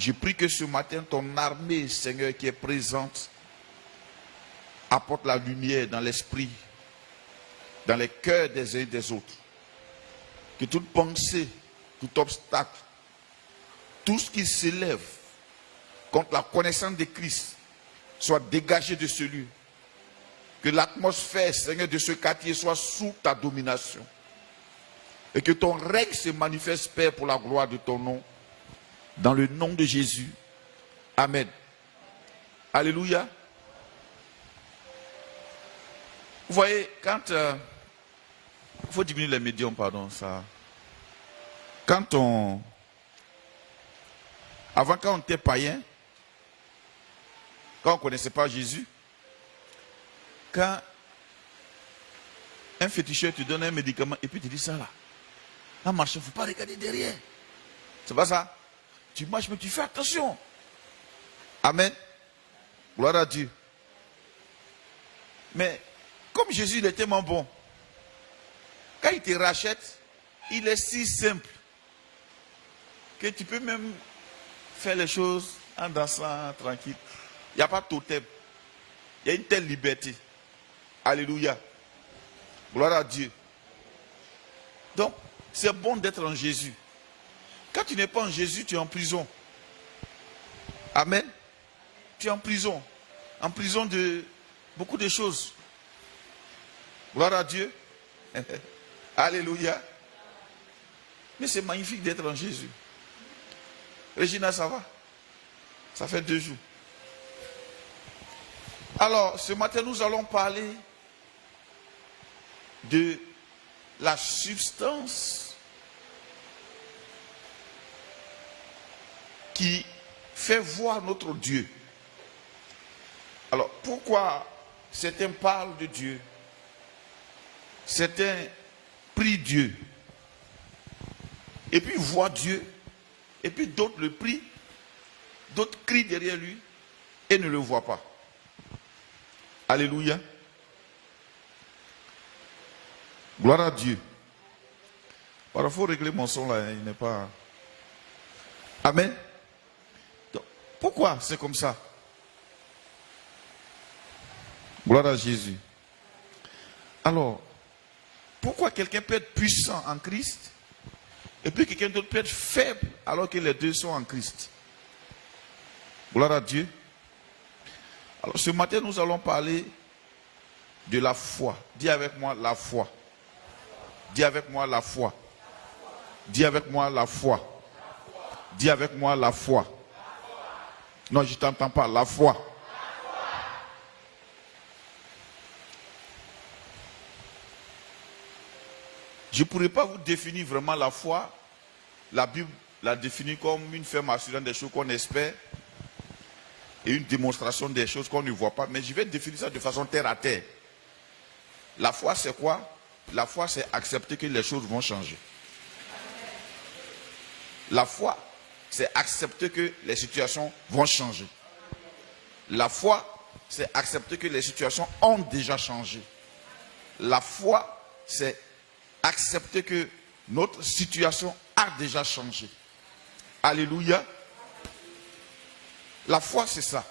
Je prie que ce matin, ton armée, Seigneur, qui est présente, apporte la lumière dans l'esprit, dans les cœurs des uns et des autres. Que toute pensée, tout obstacle, tout ce qui s'élève contre la connaissance de Christ soit dégagé de ce lieu. Que l'atmosphère, Seigneur, de ce quartier soit sous ta domination. Et que ton règne se manifeste, Père, pour la gloire de ton nom. Dans le nom de Jésus. Amen. Alléluia. Vous voyez, quand... il faut diminuer les médiums, pardon. Ça. Quand on... Avant, quand on était païen, quand on ne connaissait pas Jésus, quand un féticheur te donne un médicament et puis tu dis ça là, en marchant, il ne faut pas regarder derrière. C'est pas ça. Tu marches, mais tu fais attention. Amen. Gloire à Dieu. Mais comme Jésus, il est tellement bon, quand il te rachète, il est si simple que tu peux même faire les choses en dansant tranquille. Il n'y a pas de totem. Il y a une telle liberté. Alléluia. Gloire à Dieu. Donc, c'est bon d'être en Jésus. Quand tu n'es pas en Jésus, tu es en prison. Amen. Tu es en prison. En prison de beaucoup de choses. Gloire à Dieu. Alléluia. Mais c'est magnifique d'être en Jésus. Regina, ça va? Ça fait 2 jours. Alors, ce matin, nous allons parler de la substance qui fait voir notre Dieu. Alors, pourquoi certains parlent de Dieu? Certains prient Dieu. Et puis voient Dieu. Et puis d'autres le prient. D'autres crient derrière lui et ne le voient pas. Alléluia. Gloire à Dieu. Alors, il faut régler mon son là, il n'est pas... Amen. Donc, pourquoi c'est comme ça? Gloire à Jésus. Alors, pourquoi quelqu'un peut être puissant en Christ et puis quelqu'un d'autre peut être faible alors que les deux sont en Christ? Gloire à Dieu. Alors, ce matin, nous allons parler de la foi. Dis avec moi la foi. Dis avec moi la foi. Dis avec moi la foi. Dis avec moi la foi. Non, je ne t'entends pas. La foi. Je ne pourrais pas vous définir vraiment la foi. La Bible la définit comme une ferme assurance des choses qu'on espère et une démonstration des choses qu'on ne voit pas. Mais je vais définir ça de façon terre à terre. La foi, c'est quoi? La foi, c'est accepter que les choses vont changer. La foi, c'est accepter que les situations vont changer. La foi, c'est accepter que les situations ont déjà changé. La foi, c'est accepter que notre situation a déjà changé. Alléluia. La foi, c'est ça.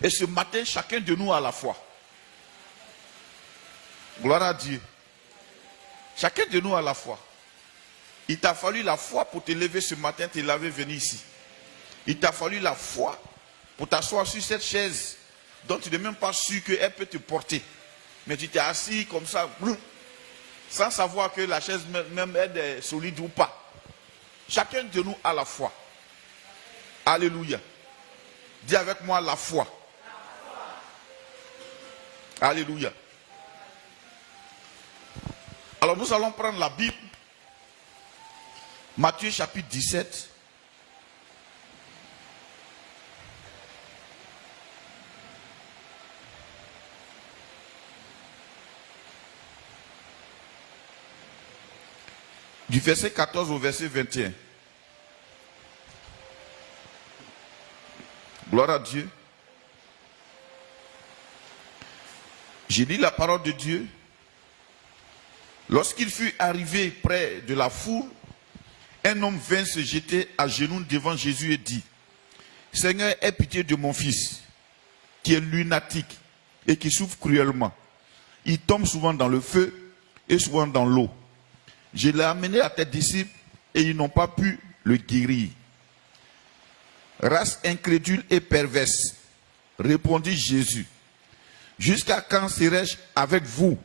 Et ce matin, chacun de nous a la foi. Gloire à Dieu. Chacun de nous a la foi. Il t'a fallu la foi pour te lever ce matin, te laver, venir ici. Il t'a fallu la foi pour t'asseoir sur cette chaise dont tu n'es même pas sûr qu'elle peut te porter. Mais tu t'es assis comme ça, sans savoir que la chaise même est solide ou pas. Chacun de nous a la foi. Alléluia. Dis avec moi la foi. Alléluia. Alors nous allons prendre la Bible. Matthieu chapitre 17. Du verset 14 au verset 21. Gloire à Dieu. J'ai lu la parole de Dieu. Lorsqu'il fut arrivé près de la foule, un homme vint se jeter à genoux devant Jésus et dit, « Seigneur, aie pitié de mon fils, qui est lunatique et qui souffre cruellement. Il tombe souvent dans le feu et souvent dans l'eau. Je l'ai amené à tes disciples et ils n'ont pas pu le guérir. » Race incrédule et perverse, répondit Jésus. Jusqu'à quand serai-je avec vous?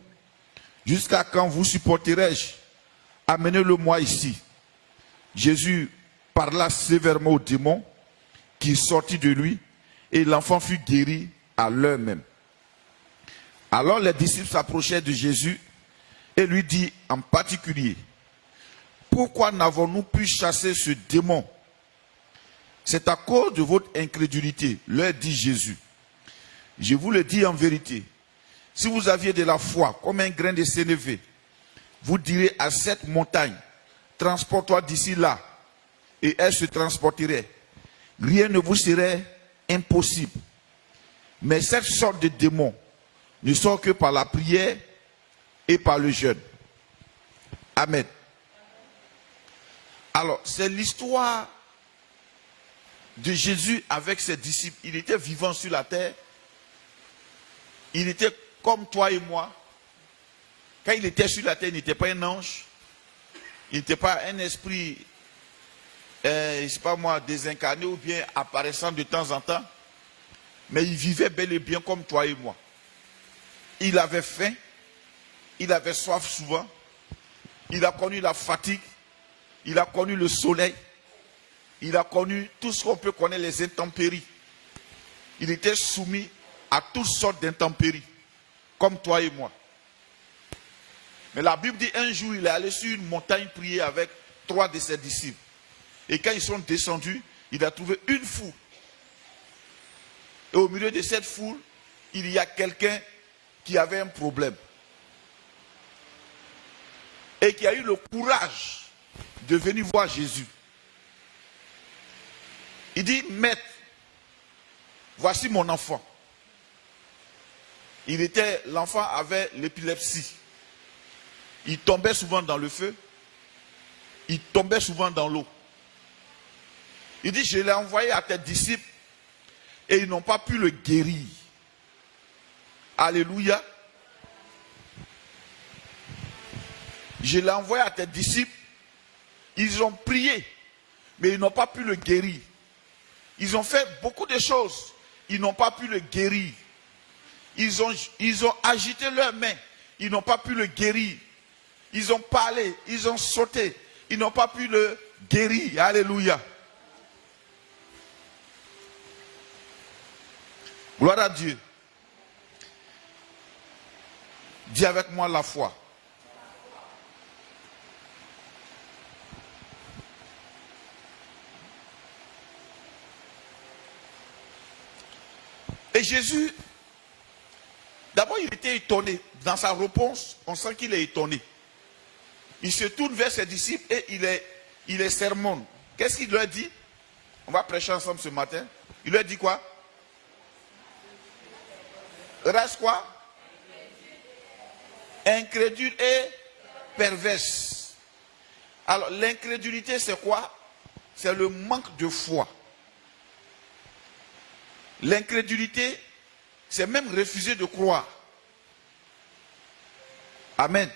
Jusqu'à quand vous supporterai-je? Amenez-le-moi ici. Jésus parla sévèrement au démon qui sortit de lui et l'enfant fut guéri à l'heure même. Alors les disciples s'approchèrent de Jésus et lui dit en particulier, pourquoi n'avons-nous pu chasser ce démon? C'est à cause de votre incrédulité, leur dit Jésus. Je vous le dis en vérité, si vous aviez de la foi comme un grain de sénévé, vous direz à cette montagne, transporte-toi d'ici là, et elle se transporterait. Rien ne vous serait impossible. Mais cette sorte de démon ne sort que par la prière et par le jeûne. Amen. Alors, c'est l'histoire de Jésus avec ses disciples. Il était vivant sur la terre. Il était comme toi et moi. Quand il était sur la terre, il n'était pas un ange. Il n'était pas un esprit, je ne sais pas moi, désincarné ou bien apparaissant de temps en temps. Mais il vivait bel et bien comme toi et moi. Il avait faim. Il avait soif souvent. Il a connu la fatigue. Il a connu le soleil. Il a connu tout ce qu'on peut connaître, les intempéries. Il était soumis à toutes sortes d'intempéries, comme toi et moi. Mais la Bible dit un jour, il est allé sur une montagne prier avec 3 de ses disciples. Et quand ils sont descendus, il a trouvé une foule. Et au milieu de cette foule, il y a quelqu'un qui avait un problème. Et qui a eu le courage de venir voir Jésus. Il dit, maître, voici mon enfant. L'enfant avait l'épilepsie. Il tombait souvent dans le feu. Il tombait souvent dans l'eau. Il dit, je l'ai envoyé à tes disciples et ils n'ont pas pu le guérir. Alléluia. Je l'ai envoyé à tes disciples. Ils ont prié, mais ils n'ont pas pu le guérir. Ils ont fait beaucoup de choses. Ils n'ont pas pu le guérir. Ils ont agité leurs mains. Ils n'ont pas pu le guérir. Ils ont parlé. Ils ont sauté. Ils n'ont pas pu le guérir. Alléluia. Gloire à Dieu. Dis avec moi la foi. Et Jésus, d'abord il était étonné. Dans sa réponse, on sent qu'il est étonné. Il se tourne vers ses disciples et il les sermonne. Qu'est-ce qu'il leur dit? On va prêcher ensemble ce matin. Il leur dit quoi? Reste quoi? Incrédule et perverse. Alors l'incrédulité c'est quoi? C'est le manque de foi. L'incrédulité, c'est même refuser de croire. Amen.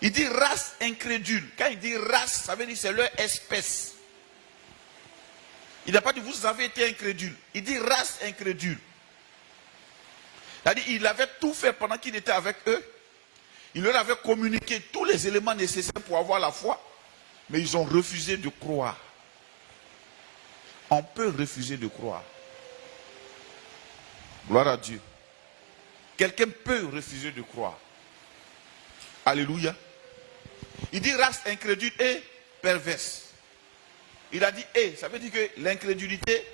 Il dit race incrédule. Quand il dit race, ça veut dire c'est leur espèce. Il n'a pas dit vous avez été incrédule. Il dit race incrédule. C'est-à-dire il avait tout fait pendant qu'il était avec eux. Il leur avait communiqué tous les éléments nécessaires pour avoir la foi. Mais ils ont refusé de croire. On peut refuser de croire. Gloire à Dieu. Quelqu'un peut refuser de croire. Alléluia. Il dit race incrédule et perverse. Il a dit et, ça veut dire que l'incrédulité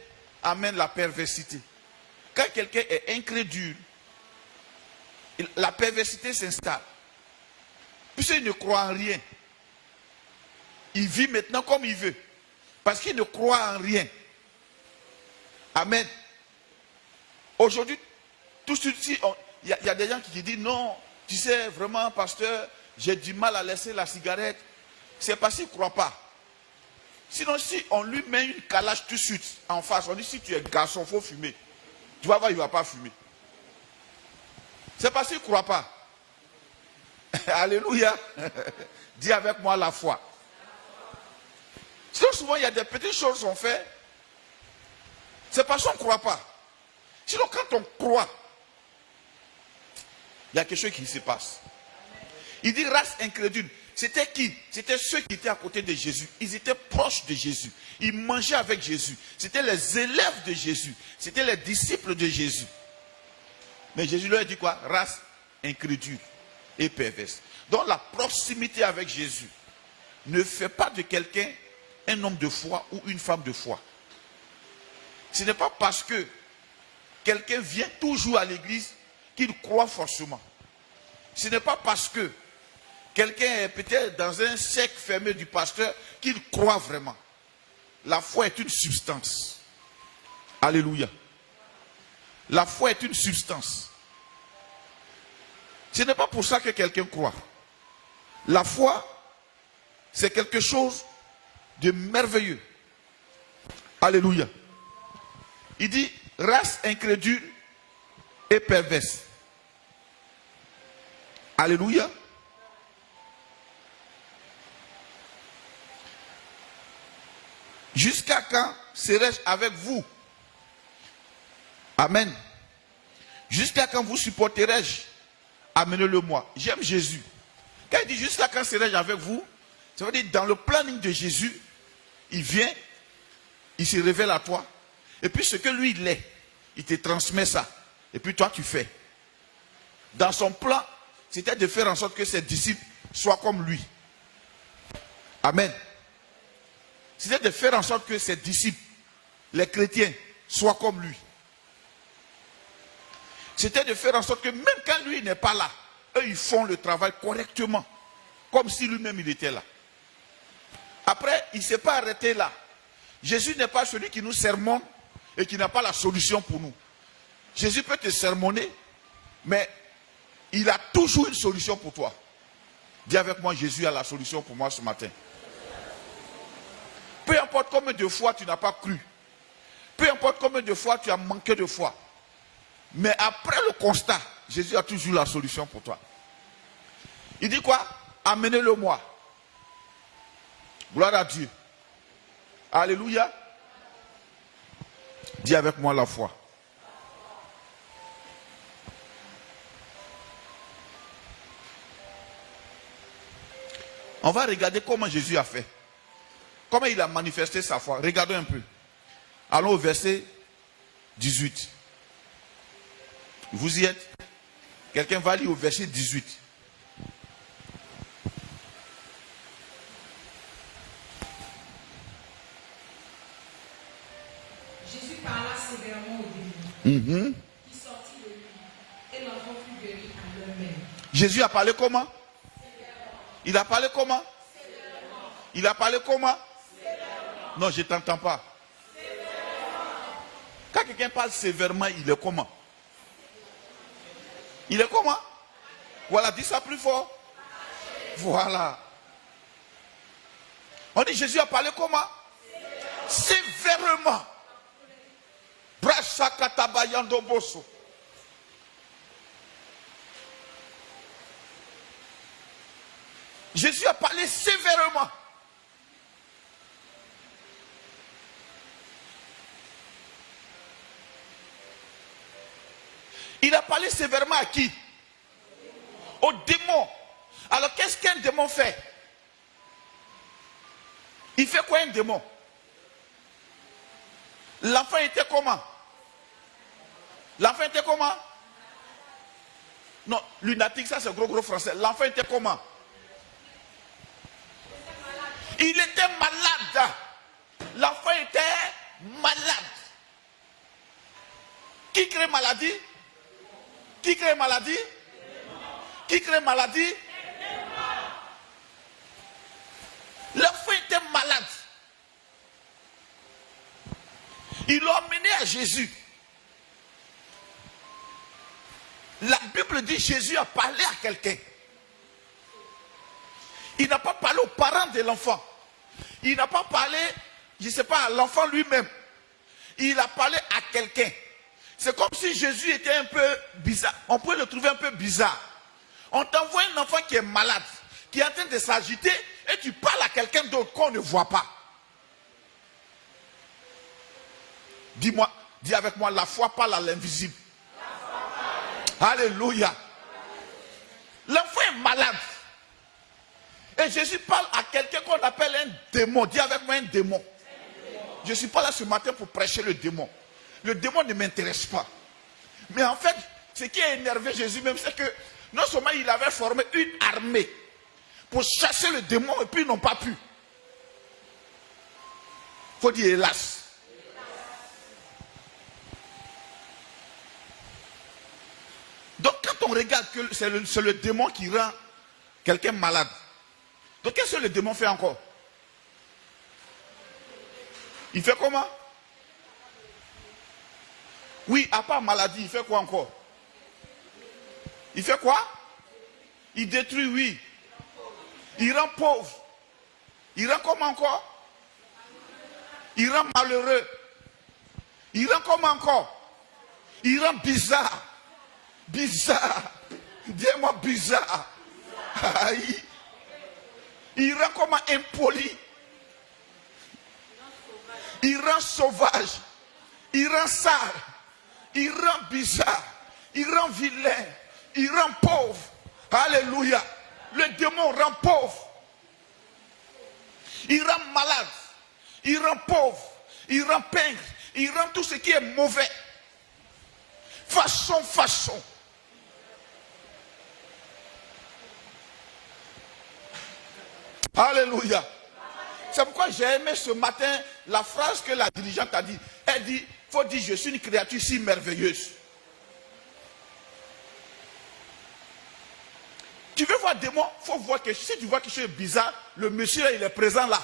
amène la perversité. Quand quelqu'un est incrédule, la perversité s'installe. Puisqu'il ne croit en rien, il vit maintenant comme il veut. Parce qu'il ne croit en rien. Amen. Aujourd'hui, tout ceci, il y a des gens qui disent non, tu sais, vraiment, pasteur, j'ai du mal à laisser la cigarette, c'est parce qu'il ne croit pas. Sinon, si on lui met une calage tout de suite en face, on dit si tu es garçon, il faut fumer. Tu vas voir, il ne va pas fumer. C'est parce qu'il ne croit pas. Alléluia. Dis avec moi la foi. Sinon, souvent, il y a des petites choses qu'on fait. C'est parce qu'on ne croit pas. Sinon, quand on croit, il y a quelque chose qui se passe. Il dit race incrédule. C'était qui? C'était ceux qui étaient à côté de Jésus. Ils étaient proches de Jésus. Ils mangeaient avec Jésus. C'était les élèves de Jésus. C'était les disciples de Jésus. Mais Jésus leur a dit quoi? Race incrédule et perverse. Donc la proximité avec Jésus ne fait pas de quelqu'un un homme de foi ou une femme de foi. Ce n'est pas parce que quelqu'un vient toujours à l'église qu'il croit forcément. Ce n'est pas parce que quelqu'un est peut-être dans un cercle fermé du pasteur qu'il croit vraiment. La foi est une substance. Alléluia. La foi est une substance. Ce n'est pas pour ça que quelqu'un croit. La foi, c'est quelque chose de merveilleux. Alléluia. Il dit race incrédule et perverse. Alléluia. Jusqu'à quand serai-je avec vous? Amen. Jusqu'à quand vous supporterai-je? Amenez-le-moi. J'aime Jésus. Quand il dit jusqu'à quand serai-je avec vous, ça veut dire dans le planning de Jésus, il vient, il se révèle à toi. Et puis ce que lui il est, il te transmet ça. Et puis toi tu fais. Dans son plan, c'était de faire en sorte que ses disciples soient comme lui. Amen. C'était de faire en sorte que ses disciples, les chrétiens, soient comme lui. C'était de faire en sorte que même quand lui n'est pas là, eux ils font le travail correctement. Comme si lui-même il était là. Après, il ne s'est pas arrêté là. Jésus n'est pas celui qui nous sermonne et qui n'a pas la solution pour nous. Jésus peut te sermonner, mais il a toujours une solution pour toi. Dis avec moi, Jésus a la solution pour moi ce matin. Peu importe combien de fois tu n'as pas cru. Peu importe combien de fois tu as manqué de foi. Mais après le constat, Jésus a toujours la solution pour toi. Il dit quoi? Amenez-le-moi. Gloire à Dieu. Alléluia. Dis avec moi la foi. On va regarder comment Jésus a fait. Comment il a manifesté sa foi. Regardons un peu. Allons au verset 18. Vous y êtes? Quelqu'un va lire au verset 18. Jésus parla sévèrement au démon qui sortit de lui et l'enfant fut guéri à l'heure même. Jésus a parlé comment? Il a parlé comment? Il a parlé comment? Non, je ne t'entends pas. Quand quelqu'un parle sévèrement, il est comment? Il est comment? Voilà, dis ça plus fort. Voilà. On dit Jésus a parlé comment? Sévèrement. Brashakatabayandoboso. Jésus a parlé sévèrement. Il a parlé sévèrement à qui? Au démon. Alors qu'est-ce qu'un démon fait? Il fait quoi un démon? L'enfant était comment? L'enfant était comment? Non, lunatique, ça c'est gros français. L'enfant était comment? Il était malade. L'enfant était malade. Qui crée maladie? Qui crée maladie? Qui crée maladie? L'enfant était malade. Ils l'ont emmené à Jésus. La Bible dit Jésus a parlé à quelqu'un. Il n'a pas parlé aux parents de l'enfant. Il n'a pas parlé, je ne sais pas, à l'enfant lui-même. Il a parlé à quelqu'un. C'est comme si Jésus était un peu bizarre. On peut le trouver un peu bizarre. On t'envoie un enfant qui est malade, qui est en train de s'agiter, et tu parles à quelqu'un d'autre qu'on ne voit pas. Dis-moi, dis avec moi, la foi parle à l'invisible. Alléluia. L'enfant est malade. Et Jésus parle à quelqu'un qu'on appelle un démon. Dis avec moi un démon. Je ne suis pas là ce matin pour prêcher le démon. Le démon ne m'intéresse pas. Mais en fait, ce qui a énervé Jésus même, c'est que non seulement il avait formé une armée pour chasser le démon, et puis ils n'ont pas pu. Il faut dire hélas. Donc quand on regarde que c'est le démon qui rend quelqu'un malade, donc qu'est-ce que le démon fait encore? Il fait comment? Oui, à part maladie, il fait quoi encore? Il fait quoi? Il détruit, oui. Il rend pauvre. Il rend comment encore? Il rend malheureux. Il rend comment encore? Il rend bizarre. Bizarre. Dis-moi bizarre. Aïe. Il rend comment impoli. Il rend sauvage. Il rend sale. Il rend bizarre. Il rend vilain. Il rend pauvre. Alléluia. Le démon rend pauvre. Il rend malade. Il rend pauvre. Il rend pingre. Il rend tout ce qui est mauvais. Façon. Alléluia. C'est pourquoi j'ai aimé ce matin la phrase que la dirigeante a dit. Elle dit, il faut dire, je suis une créature si merveilleuse. Tu veux voir démon, il faut voir que si tu vois quelque chose de bizarre, le monsieur il est présent là.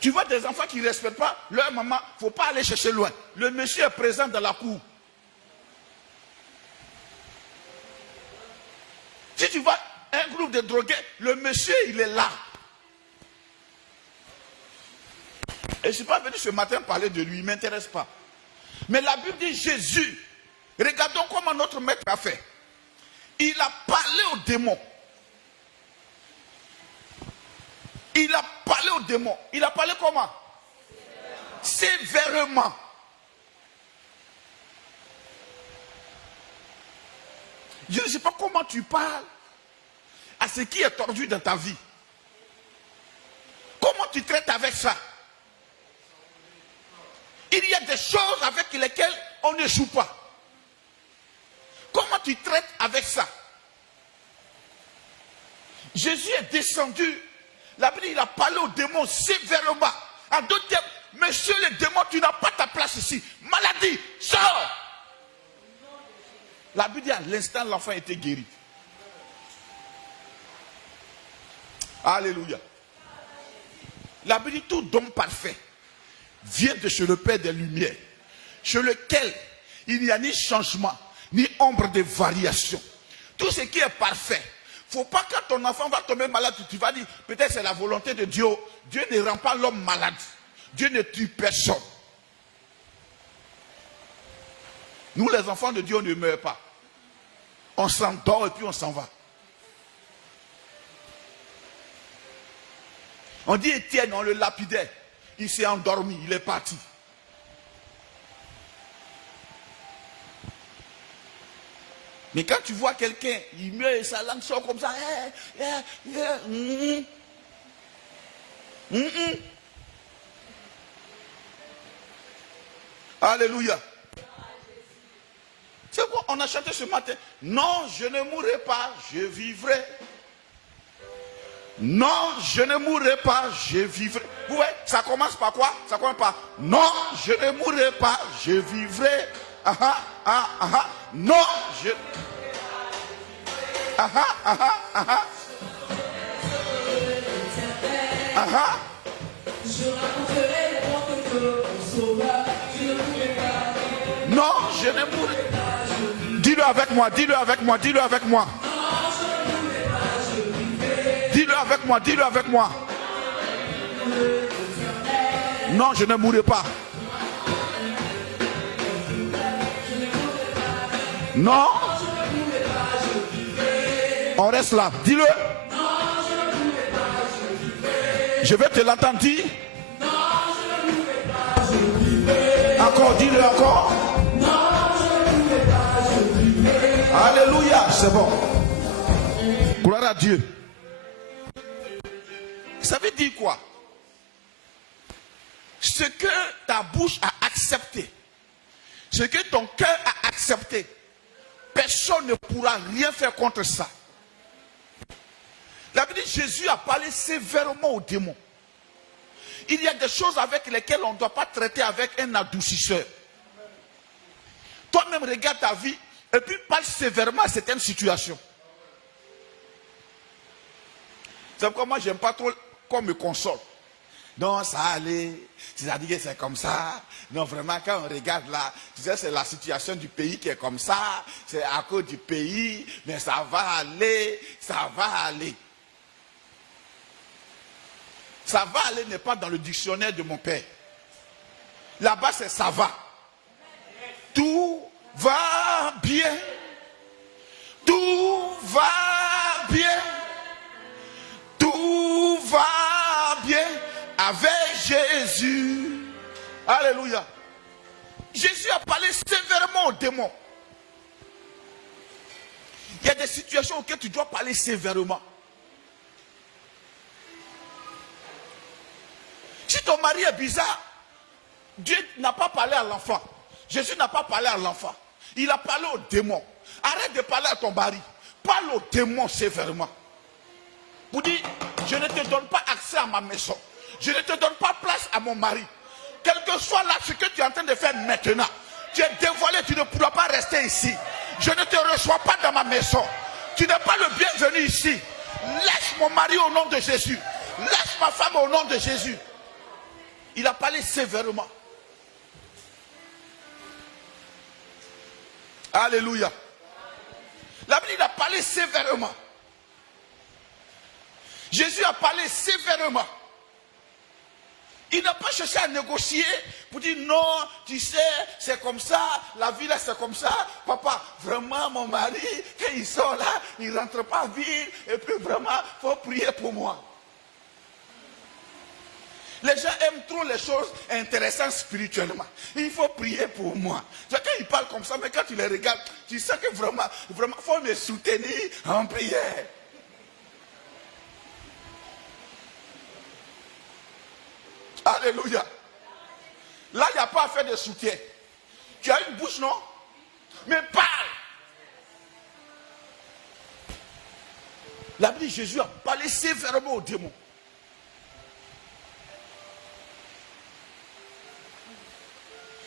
Tu vois des enfants qui ne respectent pas leur maman, il ne faut pas aller chercher loin. Le monsieur est présent dans la cour. Si tu vois un groupe de drogués, le monsieur il est là. Et je ne suis pas venu ce matin parler de lui, il ne m'intéresse pas. Mais la Bible dit Jésus. Regardons comment notre maître a fait. Il a parlé aux démons. Il a parlé aux démons. Il a parlé comment? Sévèrement. Je ne sais pas comment tu parles à ce qui est tordu dans ta vie. Comment tu traites avec ça? Il y a des choses avec lesquelles on ne joue pas. Comment tu traites avec ça? Jésus est descendu. La Bible, il a parlé aux démons sévèrement. En d'autres termes, monsieur le démon, tu n'as pas ta place ici. Maladie, sors! La Bible dit à l'instant, l'enfant était guéri. Alléluia. La Bible dit tout don parfait vient de chez le Père des Lumières, chez lequel il n'y a ni changement, ni ombre de variation. Tout ce qui est parfait. Il ne faut pas quand ton enfant va tomber malade, tu vas dire, peut-être c'est la volonté de Dieu. Dieu ne rend pas l'homme malade. Dieu ne tue personne. Nous, les enfants de Dieu, on ne meurt pas. On s'endort et puis on s'en va. On dit Étienne, on le lapidait. Il s'est endormi, il est parti. Mais quand tu vois quelqu'un, il meurt et sa langue sort comme ça. Alléluia. C'est quoi on a chanté ce matin? Non, je ne mourrai pas, je vivrai. Non, je ne mourrai pas, je vivrai. Vous voyez, ça commence par quoi? Ça commence par non, je ne mourrai pas, je vivrai. Non, je. Non, je ne mourrai pas. Dis-le. Dis-le avec moi, dis-le avec moi, dis-le avec moi. Dis-le avec moi, dis-le avec moi. Non, je ne mourrai pas. Non. On reste là. Dis-le. Je vais te l'entendre dire. Encore, dis-le encore. Alléluia, c'est bon. Gloire à Dieu. Ça veut dire quoi? Ce que ta bouche a accepté, ce que ton cœur a accepté, personne ne pourra rien faire contre ça. La Bible dit Jésus a parlé sévèrement aux démons. Il y a des choses avec lesquelles on ne doit pas traiter avec un adoucisseur. Toi-même regarde ta vie et puis parle sévèrement à certaines situations. C'est pourquoi moi j'aime pas trop qu'on me console. Non, ça allait, c'est-à-dire que c'est comme ça. Non, vraiment, quand on regarde là, tu sais, c'est la situation du pays qui est comme ça. C'est à cause du pays, mais ça va aller, ça va aller. Ça va aller n'est pas dans le dictionnaire de mon père. Là-bas, c'est ça va. Tout va bien. Tout va bien. Tout va bien avec Jésus. Alléluia. Jésus a parlé sévèrement aux démons. Il y a des situations auxquelles tu dois parler sévèrement. Si ton mari est bizarre, Dieu n'a pas parlé à l'enfant. Jésus n'a pas parlé à l'enfant. Il a parlé aux démons. Arrête de parler à ton mari. Parle aux démons sévèrement. Vous dites, je ne te donne pas accès à ma maison. Je ne te donne pas place à mon mari. Quel que soit là ce que tu es en train de faire maintenant, tu es dévoilé, tu ne pourras pas rester ici. Je ne te reçois pas dans ma maison. Tu n'es pas le bienvenu ici. Laisse mon mari au nom de Jésus. Laisse ma femme au nom de Jésus. Il a parlé sévèrement. Alléluia. La Bible, il a parlé sévèrement. Jésus a parlé sévèrement. Il n'a pas cherché à négocier pour dire non, tu sais, c'est comme ça, la vie là c'est comme ça. Papa, vraiment mon mari, quand il sort là, il ne rentre pas vite. Et puis vraiment, il faut prier pour moi. Les gens aiment trop les choses intéressantes spirituellement. Il faut prier pour moi. Quand ils parlent comme ça, mais quand tu les regardes, tu sais que vraiment, il faut me soutenir en prière. Alléluia. Là, il n'y a pas à faire de soutien. Tu as une bouche, non? Mais parle. La Bible dit Jésus a parlé sévèrement aux démons.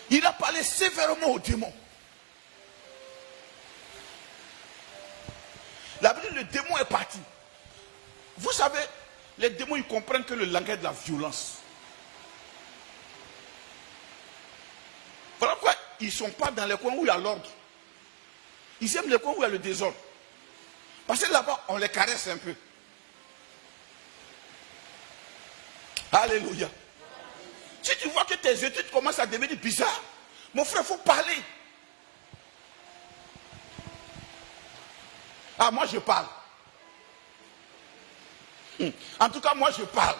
Il a parlé sévèrement aux démons. La Bible dit le démon est parti. Vous savez, les démons, ils comprennent que le langage de la violence. Voilà pourquoi ils ne sont pas dans les coins où il y a l'ordre. Ils aiment les coins où il y a le désordre. Parce que là-bas, on les caresse un peu. Alléluia. Si tu vois que tes études commencent à devenir bizarres, mon frère, il faut parler. Ah, moi je parle. En tout cas, moi je parle.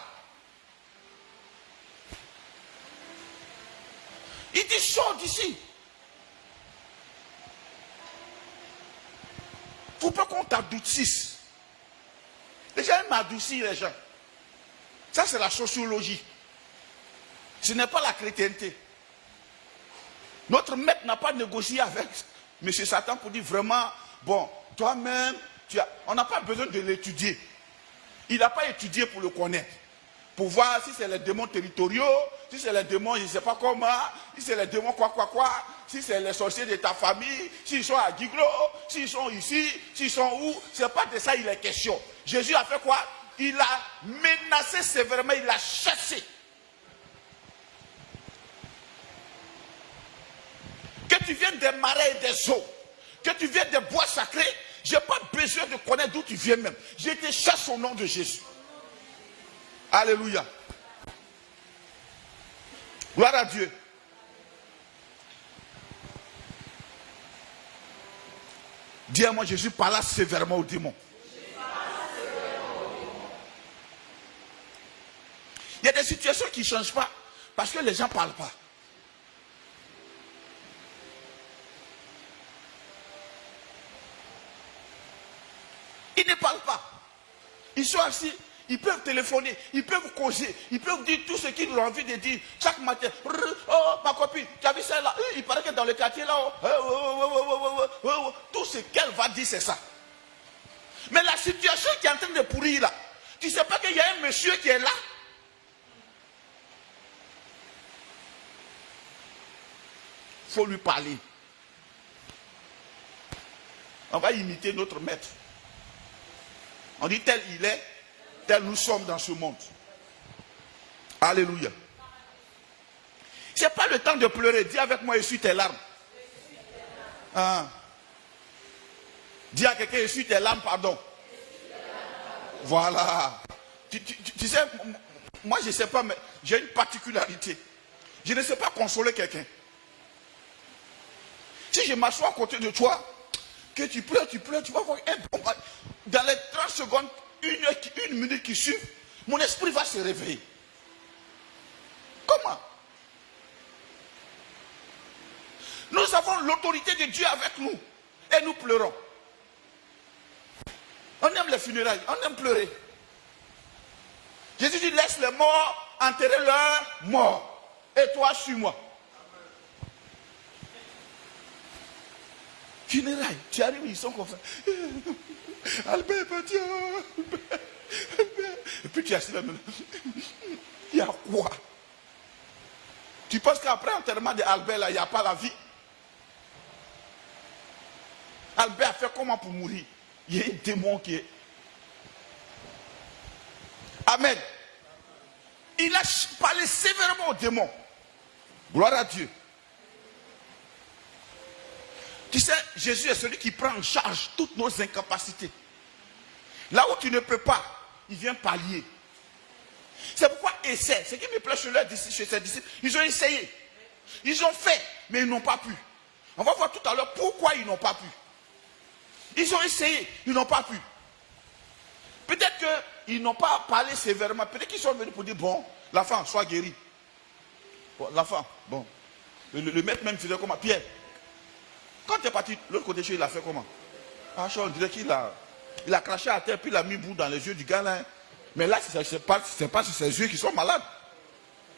Il dit, sors d'ici. Il ne faut pas qu'on t'adoucisse. Les gens aiment adoucir les gens. Ça, c'est la sociologie. Ce n'est pas la chrétienté. Notre maître n'a pas négocié avec M. Satan pour dire vraiment, bon, toi-même, on n'a pas besoin de l'étudier. Il n'a pas étudié pour le connaître. Pour voir si c'est les démons territoriaux, si c'est les démons, je ne sais pas comment, si c'est les démons quoi, si c'est les sorciers de ta famille, s'ils sont à Guiglo, s'ils sont ici, s'ils sont où, c'est pas de ça il est question. Jésus a fait quoi? Il a menacé sévèrement, il a chassé. Que tu viennes des marais et des eaux, que tu viens des bois sacrés, je n'ai pas besoin de connaître d'où tu viens même. Je te cherche au nom de Jésus. Alléluia. Gloire à Dieu. Dis à moi, Jésus parla sévèrement aux démons. Il y a des situations qui ne changent pas parce que les gens ne parlent pas. Ils ne parlent pas. Ils sont assis, ils peuvent téléphoner, ils peuvent causer, ils peuvent dire tout ce qu'ils ont envie de dire chaque matin. Oh, ma copine, tu as vu ça là? Il paraît que dans le quartier là, tout ce qu'elle va dire, c'est ça. Mais la situation qui est en train de pourrir là, tu ne sais pas qu'il y a un monsieur qui est là? Il faut lui parler. On va imiter notre maître. On dit tel il est, tel nous sommes dans ce monde. Alléluia. Ce n'est pas le temps de pleurer. Dis avec moi, essuie tes larmes. Ah. Dis à quelqu'un, essuie tes larmes, pardon. Voilà. Tu sais, moi je ne sais pas, mais j'ai une particularité. Je ne sais pas consoler quelqu'un. Si je m'assois à côté de toi, que tu pleures, tu vas voir un bon. Dans les 30 secondes, une minute qui suit, mon esprit va se réveiller. Comment? Nous avons l'autorité de Dieu avec nous et nous pleurons. On aime les funérailles, on aime pleurer. Jésus dit, laisse les morts enterrer leurs morts. Et toi, suis-moi. Funérailles, tu arrives, ils sont comme ça. Albert, Albert. Et puis tu es assis là maintenant. Il y a quoi? Tu penses qu'après l'enterrement d'Albert, là, il n'y a pas la vie? Albert a fait comment pour mourir? Il y a un démon qui est. Amen. Il a parlé sévèrement au démon. Gloire à Dieu. Tu sais, Jésus est celui qui prend en charge toutes nos incapacités. Là où tu ne peux pas, il vient pallier. C'est pourquoi essaie. Ce qui me plaît chez ses disciples, ils ont essayé. Ils ont fait, mais ils n'ont pas pu. On va voir tout à l'heure pourquoi ils n'ont pas pu. Ils ont essayé, ils n'ont pas pu. Peut-être qu'ils n'ont pas parlé sévèrement. Peut-être qu'ils sont venus pour dire, bon, l'enfant, sois guéri. Bon, l'enfant, bon. Le maître même faisait comment? Pierre, quand tu es parti de l'autre côté, il a fait comment? Ah, on dirait qu'il a craché à terre, puis il a mis bout dans les yeux du gars là. Mais là, ce n'est pas sur ses yeux qui sont malades.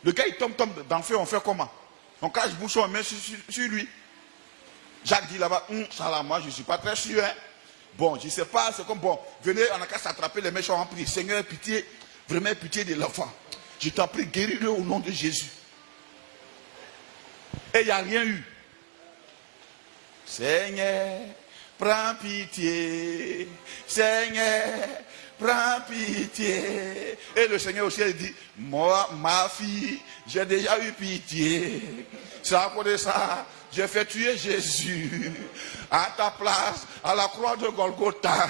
Le gars, il tombe dans le feu, on fait comment? On cache bouchon, on met sur lui. Jacques dit là-bas, ça là, moi, je ne suis pas très sûr. Hein? Bon, je ne sais pas, c'est comme, bon, venez, on a qu'à s'attraper les méchants, on prie. Seigneur, pitié, vraiment pitié de l'enfant. Je t'en prie, guéris-le au nom de Jésus. Et il n'y a rien eu. Seigneur, prends pitié. Seigneur, prends pitié. Et le Seigneur aussi dit, moi, ma fille, j'ai déjà eu pitié. C'est à cause de ça, j'ai fait tuer Jésus à ta place, à la croix de Golgotha.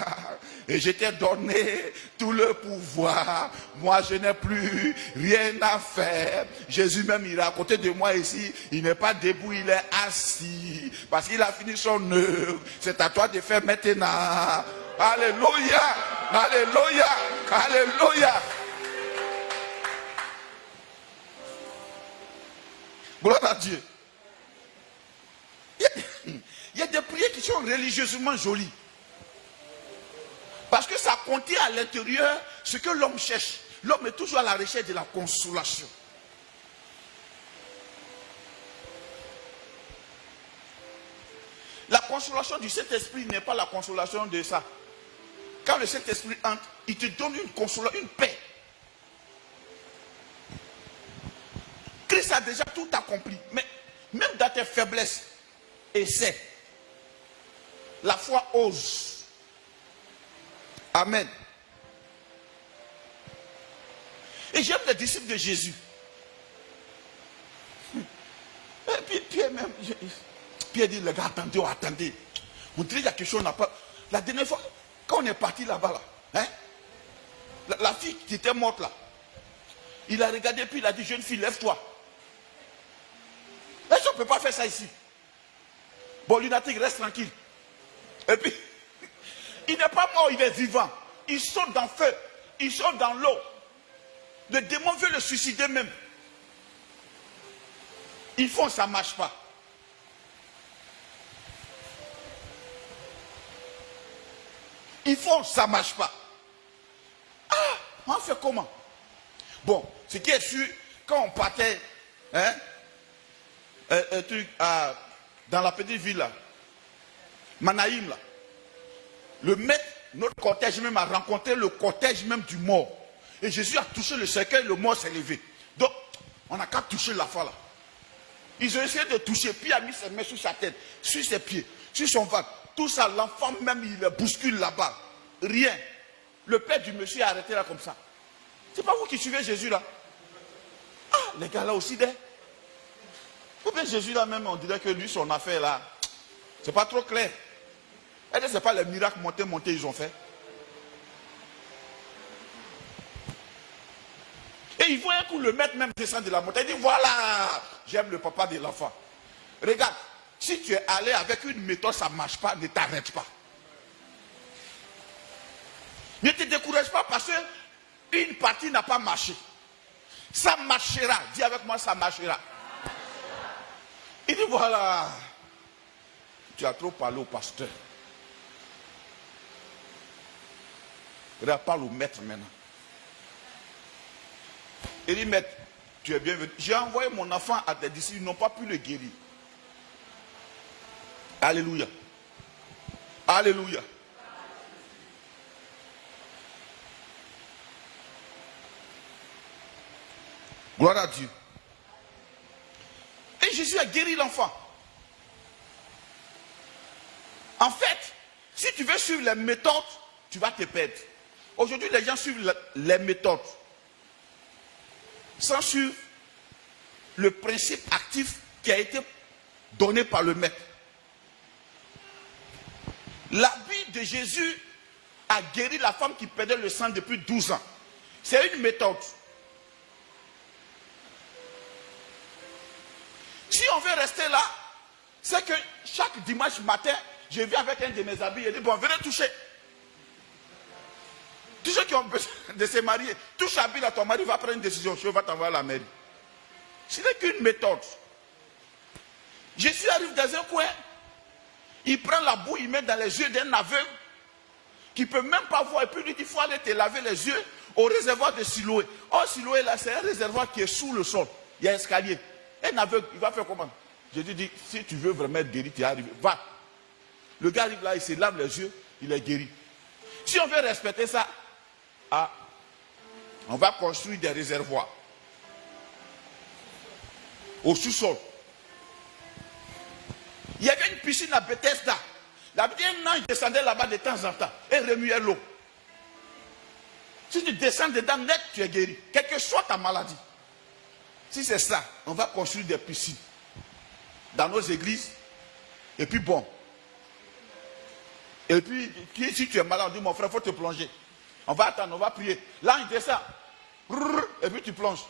Et je t'ai donné tout le pouvoir. Moi, je n'ai plus rien à faire. Jésus même, il est à côté de moi ici. Il n'est pas debout, il est assis. Parce qu'il a fini son œuvre. C'est à toi de faire maintenant. Alléluia. Alléluia. Alléluia. Gloire à Dieu. Il y a des prières qui sont religieusement jolies. Parce que ça contient à l'intérieur ce que l'homme cherche. L'homme est toujours à la recherche de la consolation. La consolation du Saint-Esprit n'est pas la consolation de ça. Quand le Saint-Esprit entre, il te donne une consolation, une paix. Christ a déjà tout accompli. Mais même dans tes faiblesses, essaie. La foi ose. Amen. Et j'aime les disciples de Jésus. Pierre même, Pierre dit, les gars, attendez, attendez. On dirait qu'il y a quelque chose, on n'a pas. La dernière fois, quand on est parti là-bas, là, hein, la fille qui était morte là, il a regardé puis il a dit, jeune fille, lève-toi. Est-ce qu'on ne peut pas faire ça ici? Bon, lunatique, reste tranquille. Et puis, il n'est pas mort, il est vivant. Il saute dans le feu, il saute dans l'eau. Le démon veut le suicider même. Ils font, ça ne marche pas. Ils font, ça ne marche pas. Ah, on fait comment? Bon, ce qui est sûr, quand on partait, hein, dans la petite ville là, Manaïm là, le maître, notre cortège même a rencontré le cortège même du mort. Et Jésus a touché le cercueil, le mort s'est levé. Donc, on n'a qu'à toucher la foi là. Ils ont essayé de toucher, puis il a mis ses mains sur sa tête, sur ses pieds, sur son ventre. Tout ça, l'enfant même, il le bouscule là-bas. Rien. Le père du monsieur est arrêté là comme ça. C'est pas vous qui suivez Jésus là? Ah, les gars là aussi, ou bien Jésus là même, on dirait que lui, son affaire là, c'est pas trop clair. Et c'est pas les miracles montés, ils ont fait. Et il voit un coup le maître même descendre de la montagne. Il dit voilà, j'aime le papa de l'enfant. Regarde, si tu es allé avec une méthode, ça ne marche pas, ne t'arrête pas. Ne te décourage pas parce qu'une partie n'a pas marché. Ça marchera. Dis avec moi, ça marchera. Il dit voilà, tu as trop parlé au pasteur. Regarde, parle au maître maintenant. Il dit, maître, tu es bienvenu. J'ai envoyé mon enfant à tes disciples, ils n'ont pas pu le guérir. Alléluia. Alléluia. Gloire à Dieu. Et Jésus a guéri l'enfant. En fait, si tu veux suivre les méthodes, tu vas te perdre. Aujourd'hui, les gens suivent les méthodes sans suivre le principe actif qui a été donné par le maître. L'habit de Jésus a guéri la femme qui perdait le sang depuis 12 ans. C'est une méthode. Si on veut rester là, c'est que chaque dimanche matin, je viens avec un de mes habits et dis, bon, venez toucher. Tous ceux qui ont besoin de se marier, touche habit à ton mari, va prendre une décision, je vais t'envoyer à la mairie. Ce n'est qu'une méthode. Jésus arrive dans un coin, il prend la boue, il met dans les yeux d'un aveugle qui ne peut même pas voir, et puis lui dit, il faut aller te laver les yeux au réservoir de Siloé. Oh, Siloé là, c'est un réservoir qui est sous le sol. Il y a un escalier. Un aveugle, il va faire comment? Jésus dit, si tu veux vraiment être guéri, tu es arrivé. Va. Le gars arrive là, il se lave les yeux, il est guéri. Si on veut respecter ça, on va construire des réservoirs au sous-sol. Il y avait une piscine à Bethesda. Un ange descendait là-bas de temps en temps et remuait l'eau. Si tu descends dedans net, tu es guéri. Quelle que soit ta maladie. Si c'est ça, on va construire des piscines dans nos églises. Et puis bon. Et puis, si tu es malade, on dit, mon frère, il faut te plonger. On va attendre, on va prier. Là, il descend. Et puis tu plonges.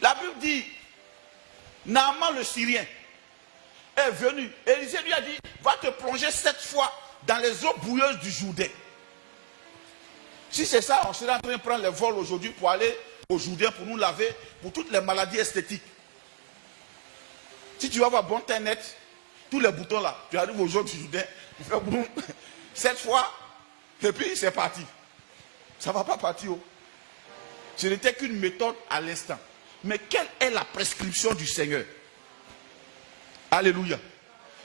La Bible dit, Naaman le Syrien est venu. Élisée lui a dit, va te plonger 7 fois dans les eaux bouilleuses du Jourdain. Si c'est ça, on serait en train de prendre les vols aujourd'hui pour aller au Jourdain pour nous laver pour toutes les maladies esthétiques. Si tu vas voir bon teint net, tous les boutons là, tu arrives aux eaux du Jourdain, tu fais boum, 7 fois, et puis c'est parti. Ça ne va pas partir. Oh. Ce n'était qu'une méthode à l'instant. Mais quelle est la prescription du Seigneur? Alléluia.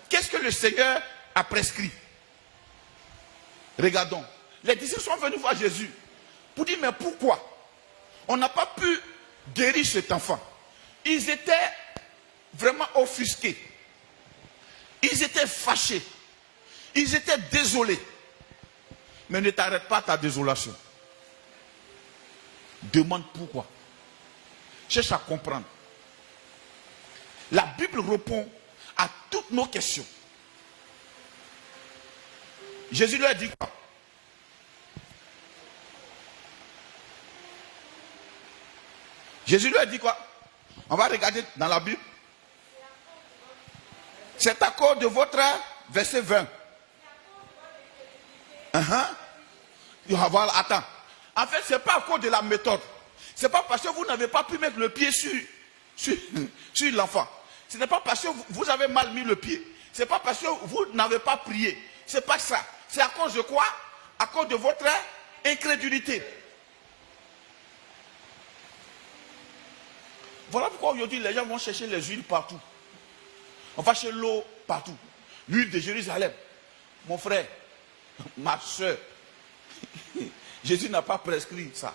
Qu'est-ce que le Seigneur a prescrit? Regardons. Les disciples sont venus voir Jésus pour dire, mais pourquoi on n'a pas pu guérir cet enfant? Ils étaient vraiment offusqués. Ils étaient fâchés. Ils étaient désolés. Mais ne t'arrête pas ta désolation. Demande pourquoi. Cherche à comprendre. La Bible répond à toutes nos questions. Jésus leur dit quoi? Jésus leur dit quoi? On va regarder dans la Bible. C'est à cause de votre verset 20. Voilà, attends. En fait, ce n'est pas à cause de la méthode. Ce n'est pas parce que vous n'avez pas pu mettre le pied sur l'enfant. Ce n'est pas parce que vous avez mal mis le pied. Ce n'est pas parce que vous n'avez pas prié. Ce n'est pas ça. C'est à cause de quoi? À cause de votre incrédulité. Voilà pourquoi aujourd'hui les gens vont chercher les huiles partout. On va chercher l'eau partout. L'huile de Jérusalem. Mon frère, ma soeur, Jésus n'a pas prescrit ça.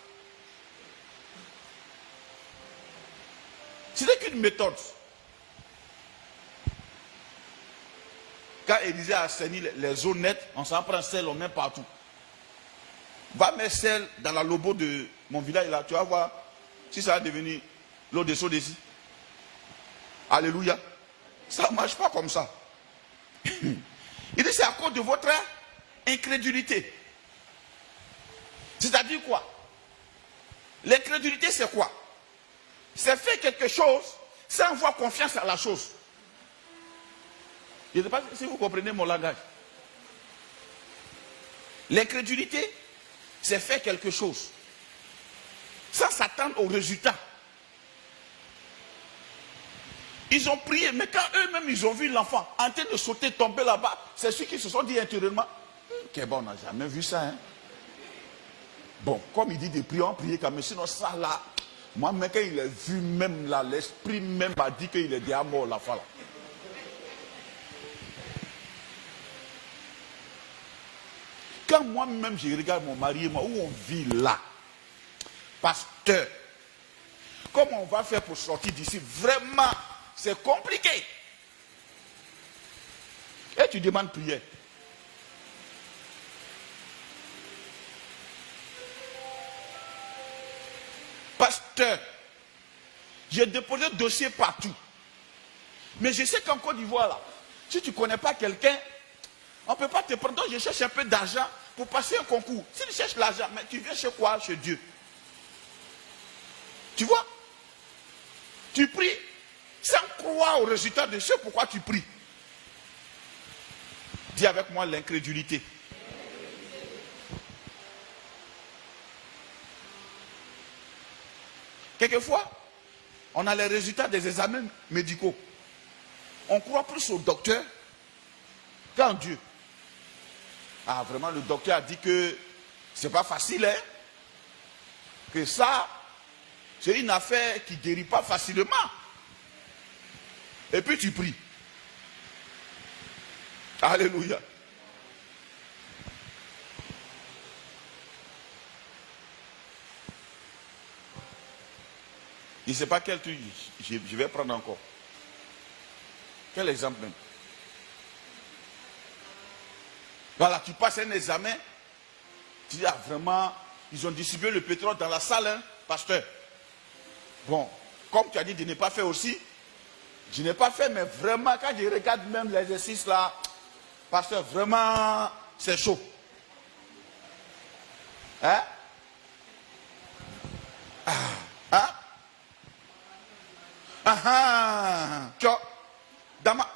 Ce n'est qu'une méthode. Quand Élisée a assaini les eaux nettes, on s'en prend sel, on met partout. Va mettre sel dans la lobo de mon village là, tu vas voir si ça va devenir l'eau de Sodécie. Alléluia. Ça ne marche pas comme ça. Il dit c'est à cause de votre incrédulité. C'est-à-dire quoi? L'incrédulité c'est quoi? C'est faire quelque chose sans avoir confiance à la chose. Je ne sais pas si vous comprenez mon langage. L'incrédulité, c'est faire quelque chose sans s'attendre au résultat. Ils ont prié, mais quand eux-mêmes ils ont vu l'enfant en train de sauter, tomber là-bas, c'est ceux qui se sont dit intérieurement, que bon, on n'a jamais vu ça. Hein? Bon, comme il dit de prier, on priait quand même, sinon ça là, moi même quand il a vu même là, l'esprit même a dit qu'il est déjà mort l'enfant là. Quand moi-même je regarde mon mari et moi, où on vit là, pasteur, comment on va faire pour sortir d'ici? Vraiment, c'est compliqué. Et tu demandes prière. Pasteur, j'ai déposé le dossier partout. Mais je sais qu'en Côte d'Ivoire, là, si tu ne connais pas quelqu'un, on ne peut pas te prendre. Donc je cherche un peu d'argent pour passer un concours. Si tu cherches l'argent, mais tu viens chez quoi? Chez Dieu. Tu vois? Tu pries sans croire au résultat de ce pourquoi tu pries. Dis avec moi l'incrédulité. Quelquefois, on a les résultats des examens médicaux. On croit plus au docteur qu'en Dieu. Ah, vraiment, le docteur a dit que c'est pas facile, hein? Que ça, c'est une affaire qui ne guérit pas facilement. Et puis tu pries. Alléluia. Je ne sais pas quel truc je vais prendre encore. Quel exemple même? Voilà, tu passes un examen, tu dis, ah vraiment, ils ont distribué le pétrole dans la salle, hein, pasteur. Bon, comme tu as dit de ne pas faire aussi, je n'ai pas fait, mais vraiment, quand je regarde même l'exercice là, pasteur, vraiment, c'est chaud. Hein? Hein? Tu vois,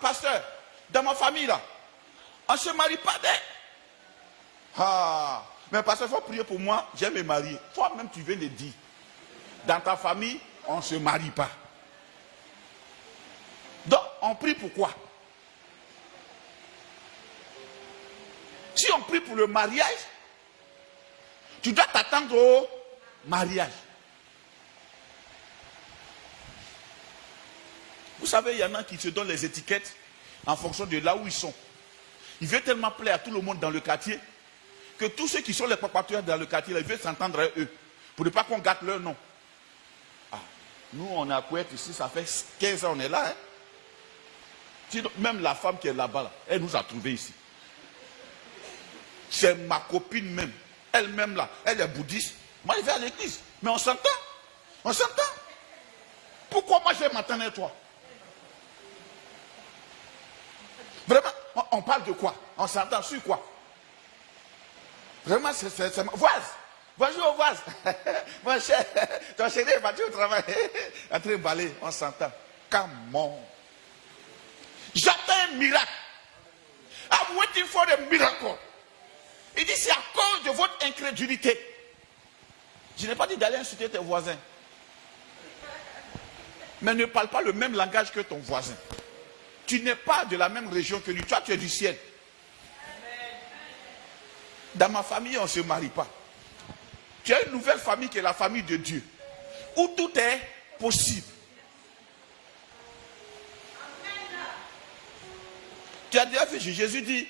pasteur, dans ma famille là, on ne se marie pas d'elle. Mais pasteur, il faut prier pour moi, j'aime me marier. Toi-même, tu viens de dire, dans ta famille, on ne se marie pas. Donc, on prie pourquoi? Si on prie pour le mariage, tu dois t'attendre au mariage. Vous savez, il y en a qui se donnent les étiquettes en fonction de là où ils sont. Il veut tellement plaire à tout le monde dans le quartier que tous ceux qui sont les propriétaires dans le quartier, ils veulent s'entendre avec eux pour ne pas qu'on gâte leur nom. Ah, nous, on est à Kouet ici, ça fait 15 ans on est là. Hein? Sinon, même la femme qui est là-bas, là, elle nous a trouvés ici. C'est ma copine même. Elle-même là, elle est bouddhiste. Moi, je vais à l'église. Mais on s'entend. On s'entend. Pourquoi moi je vais m'entendre à toi? Vraiment, on parle de quoi? On s'entend sur quoi? Vraiment, c'est voise. Bonjour, voise. Mon cher, ton chéri est parti au travail. En train de balayer, on s'entend. Come on. J'attends un miracle. I'm waiting for a miracle. Il dit, c'est à cause de votre incrédulité. Je n'ai pas dit d'aller insulter tes voisins. Mais ne parle pas le même langage que ton voisin. Tu n'es pas de la même région que lui. Toi, tu es du ciel. Dans ma famille, on ne se marie pas. Tu as une nouvelle famille qui est la famille de Dieu. Où tout est possible. Tu as déjà fait, Jésus dit,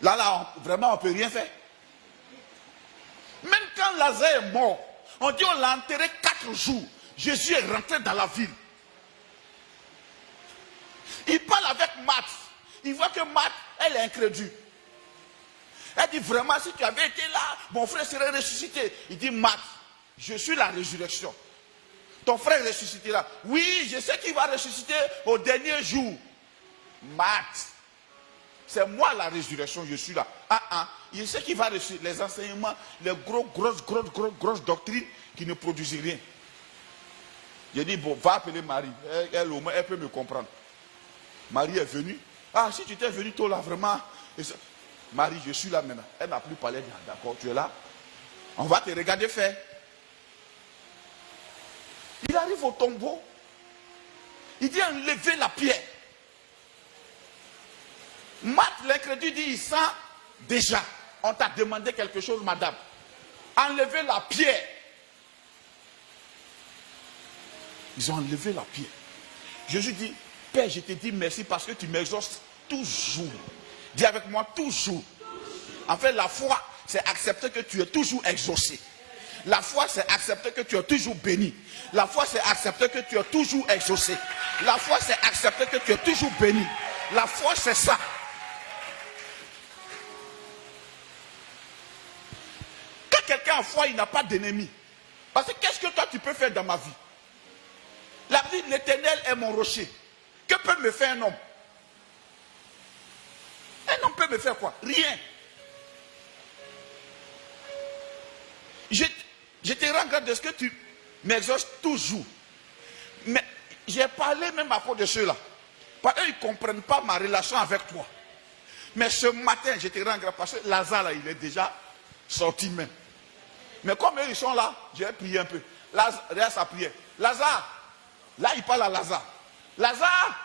là, vraiment, on ne peut rien faire. Même quand Lazare est mort, on dit on l'a enterré 4 jours. Jésus est rentré dans la ville. Il parle avec Marthe. Il voit que Marthe, elle est incrédule. Elle dit vraiment, si tu avais été là, mon frère serait ressuscité. Il dit, Marthe, je suis la résurrection. Ton frère ressuscitera. Oui, je sais qu'il va ressusciter au dernier jour. Marthe, c'est moi la résurrection, je suis là. Je sais qu'il va ressusciter. Les enseignements, les grosses doctrines qui ne produisent rien. J'ai dit, bon, va appeler Marie. Elle, au moins, elle peut me comprendre. Marie est venue. Ah, si tu étais venu tôt là, vraiment. Marie, je suis là maintenant. Elle n'a plus parlé. D'accord, tu es là. On va te regarder faire. Il arrive au tombeau. Il dit enlevez la pierre. Marthe, l'incrédule, dit il sent déjà. On t'a demandé quelque chose, madame. Enlevez la pierre. Ils ont enlevé la pierre. Jésus dit, Père, je te dis merci parce que tu m'exauces toujours. Dis avec moi, toujours. En fait, la foi, c'est accepter que tu es toujours exaucé. La foi, c'est accepter que tu es toujours béni. La foi, c'est accepter que tu es toujours exaucé. La foi, c'est accepter que tu es toujours béni. La foi, c'est ça. Quand quelqu'un a foi, il n'a pas d'ennemi. Parce que qu'est-ce que toi, tu peux faire dans ma vie? La vie de l'Éternel est mon rocher. Que peut me faire un homme? Un homme peut me faire quoi? Rien. Je te rends grâce de ce que tu m'exauces toujours. Mais j'ai parlé même à cause de ceux-là. Parce qu'ils ne comprennent pas ma relation avec toi. Mais ce matin, je te rends grâce parce que Lazare, là, il est déjà sorti même. Mais comme eux, ils sont là, j'ai prié un peu. Lazare, regarde sa prière. Lazare, là, il parle à Lazare. Lazare,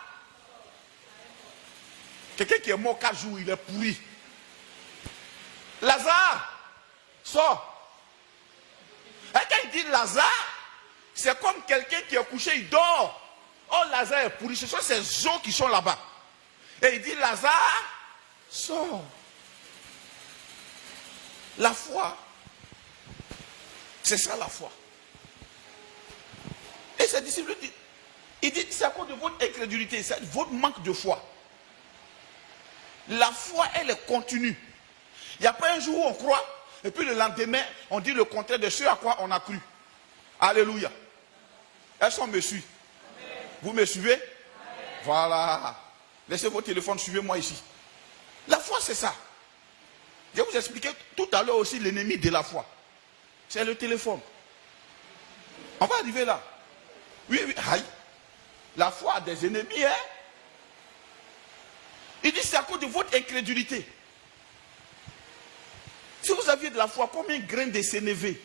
quelqu'un qui est mort 4 jours, il est pourri. Lazare, sors. Et quand il dit Lazare, c'est comme quelqu'un qui est couché, il dort. Oh, Lazare est pourri. Ce sont ces os qui sont là-bas. Et il dit Lazare, sors. La foi, c'est ça la foi. Et ses disciples disent, il dit, c'est à cause de votre incrédulité, c'est votre manque de foi. La foi, elle est continue. Il n'y a pas un jour où on croit, et puis le lendemain, on dit le contraire de ce à quoi on a cru. Alléluia. Est-ce qu'on me suit? Vous me suivez? Amen. Voilà. Laissez vos téléphones, suivez-moi ici. La foi, c'est ça. Je vais vous expliquer tout à l'heure aussi l'ennemi de la foi. C'est le téléphone. On va arriver là. Oui, oui, aïe. La foi a des ennemis, hein? Il dit c'est à cause de votre incrédulité. Si vous aviez de la foi, combien de grains de sénévé?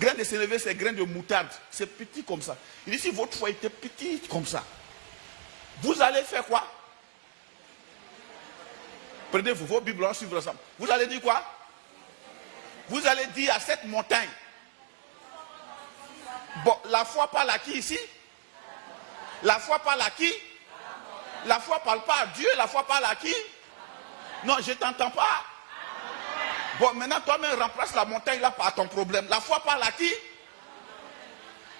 Grain de sénévé, c'est grain de moutarde. C'est petit comme ça. Il dit si votre foi était petite comme ça, vous allez faire quoi? Prenez vos Bibles, on suivre ensemble. Vous allez dire quoi? Vous allez dire à cette montagne. Bon, la foi parle à qui ici? La foi parle à qui? La foi ne parle pas à Dieu, la foi parle à qui? Non, je ne t'entends pas. Bon, maintenant, toi-même, remplace la montagne là par ton problème. La foi parle à qui?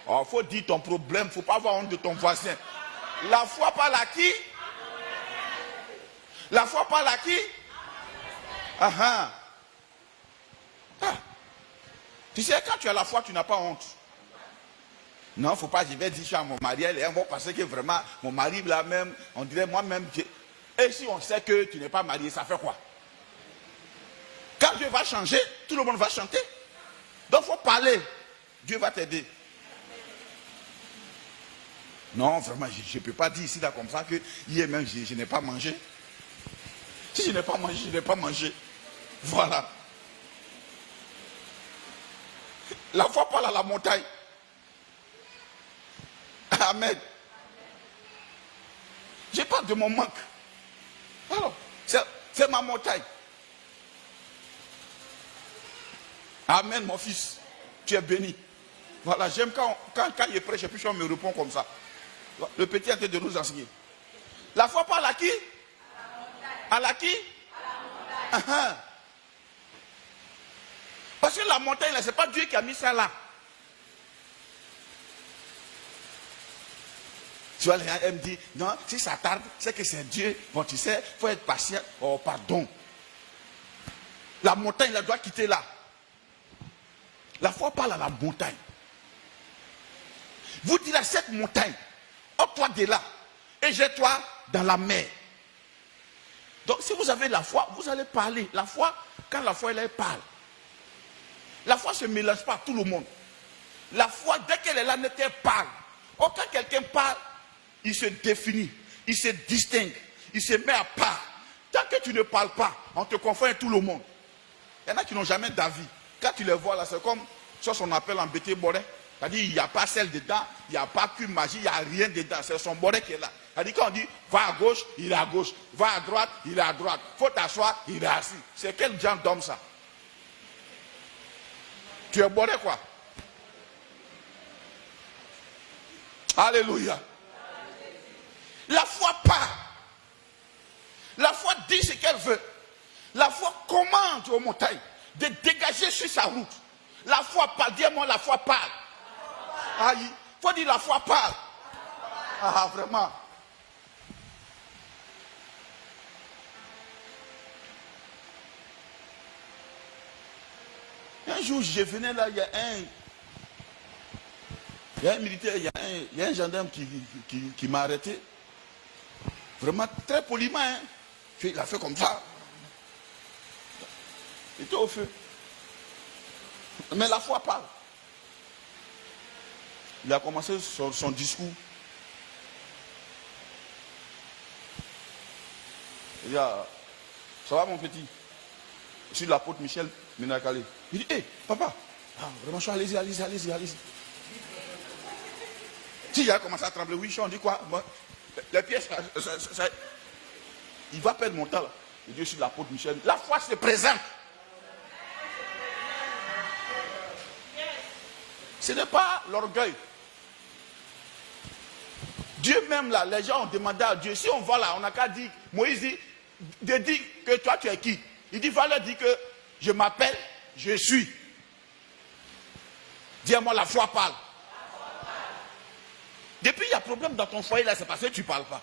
Oh, il faut dire ton problème, il ne faut pas avoir honte de ton voisin. La foi parle à qui? La foi parle à qui? Tu sais, quand tu as la foi, tu n'as pas honte. Non, il ne faut pas, je vais dire ça à mon mari, elle est bon parce que vraiment, mon mari là même, on dirait moi-même, Et si on sait que tu n'es pas marié, ça fait quoi? Quand Dieu va changer, tout le monde va chanter. Donc il faut parler. Dieu va t'aider. Non, vraiment, je ne peux pas dire ici là comme ça que hier même je n'ai pas mangé. Si je n'ai pas mangé, je n'ai pas mangé. Voilà. La foi parle à la montagne. Amen. Je parle de mon manque. Alors, c'est ma montagne. Amen, mon fils. Tu es béni. Voilà, j'aime quand il est prêché, puis on me répond comme ça. Le petit est en train de nous enseigner. La foi parle à qui? À la qui? À la montagne. Parce que la montagne, ce n'est pas Dieu qui a mis ça là. Tu vois, elle me dit, non, si ça tarde, c'est que c'est Dieu. Bon, tu sais, il faut être patient. Oh, pardon. La montagne, elle doit quitter là. La foi parle à la montagne. Vous dites à cette montagne, ôte-toi de là et jette-toi dans la mer. Donc, si vous avez la foi, vous allez parler. La foi, quand la foi, elle parle. La foi ne se mélange pas à tout le monde. La foi, dès qu'elle est là, elle parle. Or, quand quelqu'un parle, il se définit, il se distingue, il se met à part. Tant que tu ne parles pas, on te confond à tout le monde. Il y en a qui n'ont jamais d'avis. Quand tu les vois là, c'est comme ça qu'on appelle en bété boré. C'est-à-dire, il n'y a pas celle dedans, il n'y a pas qu'une magie, il n'y a rien dedans. C'est son boré qui est là. C'est-à-dire, quand on dit, va à gauche, il est à gauche. Va à droite, il est à droite. Faut t'asseoir, il est assis. C'est quel genre d'homme ça? Tu es boré quoi? Alléluia. La foi part. La foi dit ce qu'elle veut. La foi commande aux montagnes de dégager sur sa route. La foi parle. Dis-moi, la foi parle. Ah, il faut dire la foi parle. Ah, vraiment. Un jour, je venais là, il y a un militaire, il y a un gendarme qui m'a arrêté. Vraiment très poliment. Hein. Il a fait comme ça. Il était au feu. Mais la foi parle. Il a commencé son discours. Il dit, ça va mon petit? Je suis l'apôtre Michel Ménacalé. Il dit, hé, papa, vraiment, je suis allez-y. Si il a commencé à trembler, oui, on dit quoi? Bon, les pièces, il va perdre mon temps là. Il dit, je suis l'apôtre Michel. La foi se présente. Ce n'est pas l'orgueil. Dieu même là, les gens ont demandé à Dieu, si on va là, on n'a qu'à dire, Moïse dit, de dire que toi tu es qui? Il dit, va leur dire que je m'appelle, je suis. Dis-moi, la foi parle. Depuis il y a problème dans ton foyer là, c'est parce que tu ne parles pas.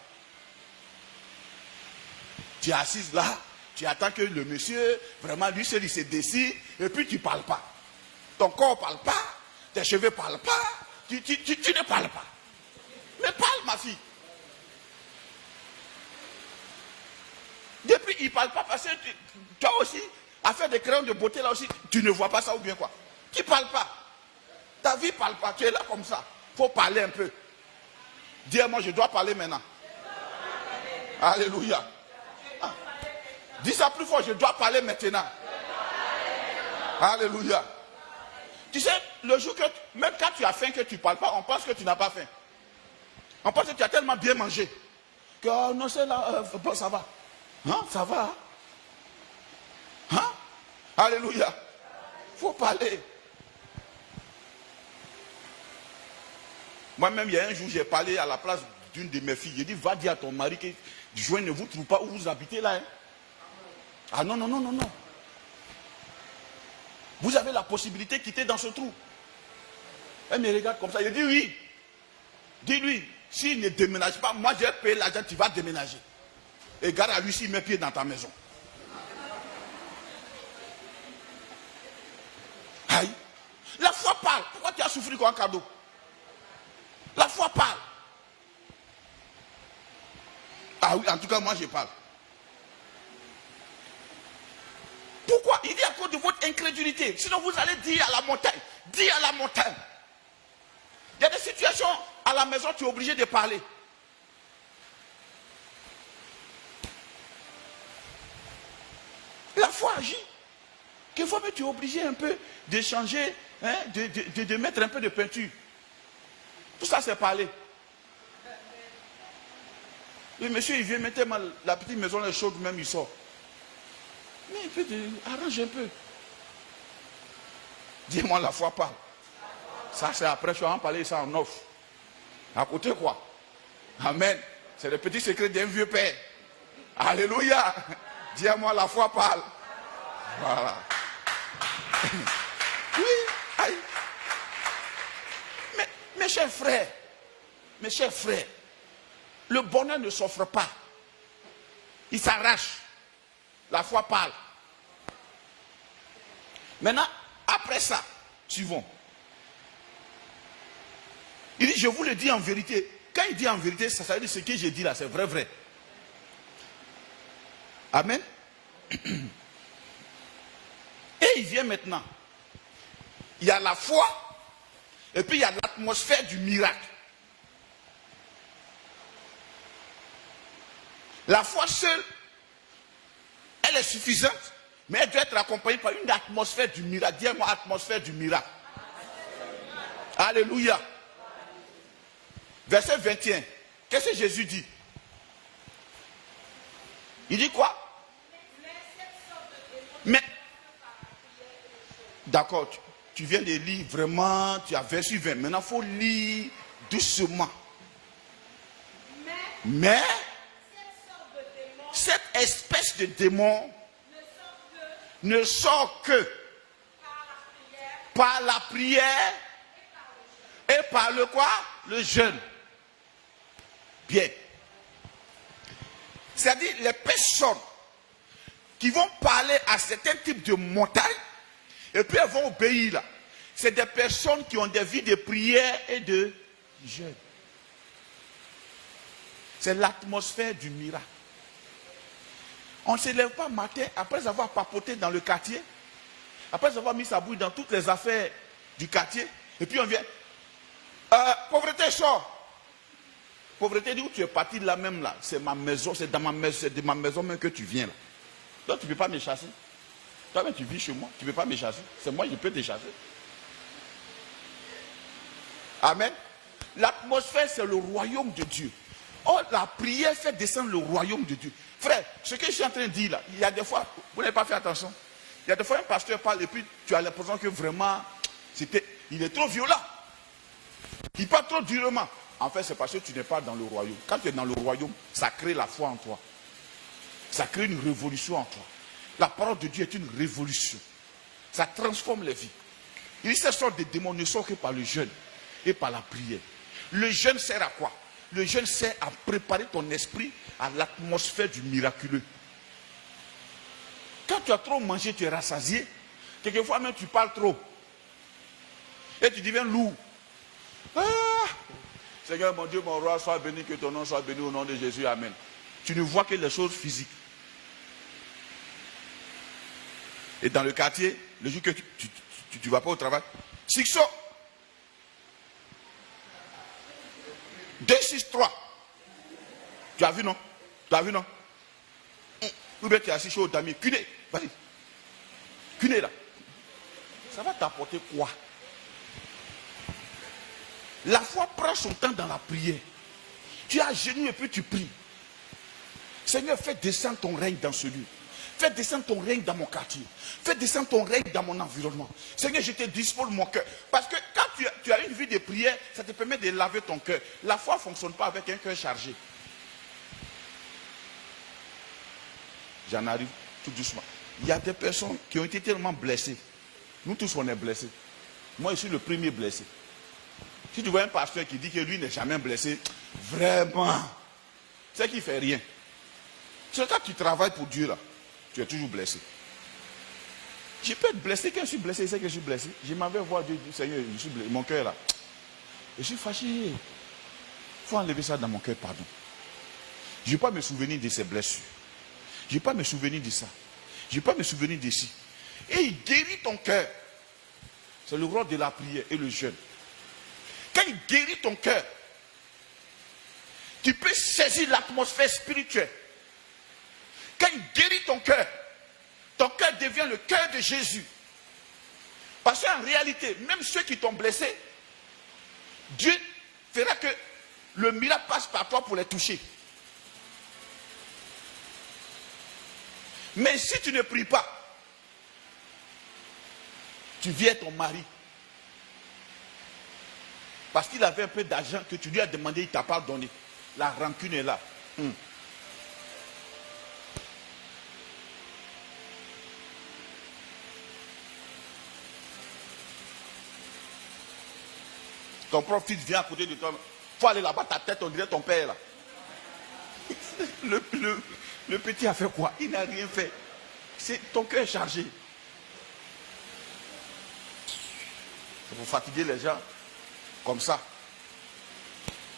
Tu es assise là, tu attends que le monsieur, vraiment lui seul il se décide, et puis tu ne parles pas. Ton corps ne parle pas, tes cheveux ne parlent pas, tu ne parles pas. Mais parle ma fille. Depuis il ne parle pas parce que toi aussi, à faire des crayons de beauté là aussi, tu ne vois pas ça ou bien quoi. Tu ne parles pas. Ta vie ne parle pas, tu es là comme ça. Il faut parler un peu. Dis-moi, je dois parler maintenant. Alléluia. Ah. Dis ça plus fort, je dois parler maintenant. Alléluia. Tu sais, le jour que, même quand tu as faim, que tu ne parles pas, on pense que tu n'as pas faim. On pense que tu as tellement bien mangé. Que, oh, non, c'est là, bon, ça va. Hein, ça va. Hein? Alléluia. Il faut parler. Moi-même, il y a un jour, j'ai parlé à la place d'une de mes filles. J'ai dit, va dire à ton mari que joint ne vous trouve pas où vous habitez là. Hein? Ah non. Vous avez la possibilité de quitter dans ce trou. Elle me regarde comme ça. Je dis oui. Dis-lui, s'il ne déménage pas, moi j'ai payé l'argent, tu vas déménager. Et garde à lui s'il met pied dans ta maison. Aïe. La foi parle. Pourquoi tu as souffert comme un cadeau? La foi parle. Ah oui, en tout cas, moi je parle. incrédulité. Sinon, vous allez dire à la montagne. Dis à la montagne. Il y a des situations à la maison, tu es obligé de parler. La foi agit. Quelquefois, tu es obligé un peu de changer, hein, de mettre un peu de peinture. Tout ça, c'est parler. Le monsieur, il vient mettre la petite maison, elle est chaude, même il sort. Mais il peut arranger un peu. Dis-moi, la foi parle. Ça, c'est après, je vais en parler ça en off. À côté, quoi? Amen. C'est le petit secret d'un vieux père. Alléluia. Dis-moi, la foi parle. Voilà. Oui, aïe. Mais, mes chers frères, le bonheur ne s'offre pas. Il s'arrache. La foi parle. Maintenant, après ça, suivons. Il dit, je vous le dis en vérité. Quand il dit en vérité, ça veut dire ce que j'ai dit là, c'est vrai, vrai. Amen. Et il vient maintenant. Il y a la foi, et puis il y a l'atmosphère du miracle. La foi seule, elle est suffisante, mais elle doit être accompagnée par une atmosphère du miracle. Dis-moi, atmosphère du miracle. Alléluia. Verset 21. Qu'est-ce que Jésus dit? Il dit quoi? Mais, d'accord, tu viens de lire vraiment, tu as verset 20. Maintenant, il faut lire doucement. Mais, cette espèce de démon ne sort que par la prière et par le quoi? Le jeûne. Bien. C'est-à-dire les personnes qui vont parler à certains types de montagnes et puis elles vont obéir là. C'est des personnes qui ont des vies de prière et de jeûne. C'est l'atmosphère du miracle. On ne se lève pas matin après avoir papoté dans le quartier, après avoir mis sa bouille dans toutes les affaires du quartier, et puis on vient. Pauvreté sort. Pauvreté dit où tu es parti de là même là. C'est ma maison, c'est dans ma maison, c'est de ma maison même que tu viens là. Toi tu ne peux pas me chasser. Toi-même tu vis chez moi, tu ne peux pas me chasser. C'est moi qui peux te chasser. Amen. L'atmosphère c'est le royaume de Dieu. Oh, la prière fait descendre le royaume de Dieu. Frère, ce que je suis en train de dire là, il y a des fois, vous n'avez pas fait attention. Il y a des fois un pasteur parle et puis tu as l'impression que vraiment, il est trop violent. Il parle trop durement. En fait, c'est parce que tu n'es pas dans le royaume. Quand tu es dans le royaume, ça crée la foi en toi. Ça crée une révolution en toi. La parole de Dieu est une révolution. Ça transforme les vies. Il dit, cette sorte de démons ne sont que par le jeûne et par la prière. Le jeûne sert à quoi? Le jeûne sert à préparer ton esprit à l'atmosphère du miraculeux. Quand tu as trop mangé, tu es rassasié. Quelquefois même tu parles trop. Et tu deviens lourd. Ah! Seigneur mon Dieu, mon roi, sois béni, que ton nom soit béni au nom de Jésus. Amen. Tu ne vois que les choses physiques. Et dans le quartier, le jour que tu ne vas pas au travail, Sixo 263. Tu as vu, non? Tu as vu, non? Ou bien tu es assis chez Otami. Cuné, vas-y. Cuné là. Ça va t'apporter quoi? La foi prend son temps dans la prière. Tu es à genoux et puis tu pries. Seigneur, fais descendre ton règne dans ce lieu. Fais descendre ton règne dans mon quartier. Fais descendre ton règne dans mon environnement. Seigneur, je te dispose mon cœur. Parce que quand tu as une vie de prière, ça te permet de laver ton cœur. La foi ne fonctionne pas avec un cœur chargé. J'en arrive tout doucement. Il y a des personnes qui ont été tellement blessées. Nous tous, on est blessés. Moi, je suis le premier blessé. Si tu vois un pasteur qui dit que lui n'est jamais blessé, vraiment, c'est qu'il ne fait rien. C'est quand tu travailles pour Dieu, là, tu es toujours blessé. Je peux être blessé. Quand je suis blessé, c'est que je suis blessé. Je m'en vais voir Dieu, Seigneur, je suis blessé. Mon cœur là, je suis fâché. Il faut enlever ça dans mon cœur, pardon. Je ne vais pas me souvenir de ces blessures. Je ne vais pas me souvenir de ça. Je ne vais pas me souvenir de ci. Et il guérit ton cœur. C'est le rôle de la prière et le jeûne. Quand il guérit ton cœur, tu peux saisir l'atmosphère spirituelle. Quand il guérit ton cœur devient le cœur de Jésus. Parce qu'en réalité, même ceux qui t'ont blessé, Dieu fera que le miracle passe par toi pour les toucher. Mais si tu ne pries pas, tu viens ton mari. Parce qu'il avait un peu d'argent que tu lui as demandé, il ne t'a pas donné. La rancune est là. Ton propre fils vient à côté de toi. Il faut aller là-bas, ta tête, on dirait ton père là. Le petit a fait quoi? Il n'a rien fait. Ton cœur est chargé. C'est pour fatiguer les gens comme ça.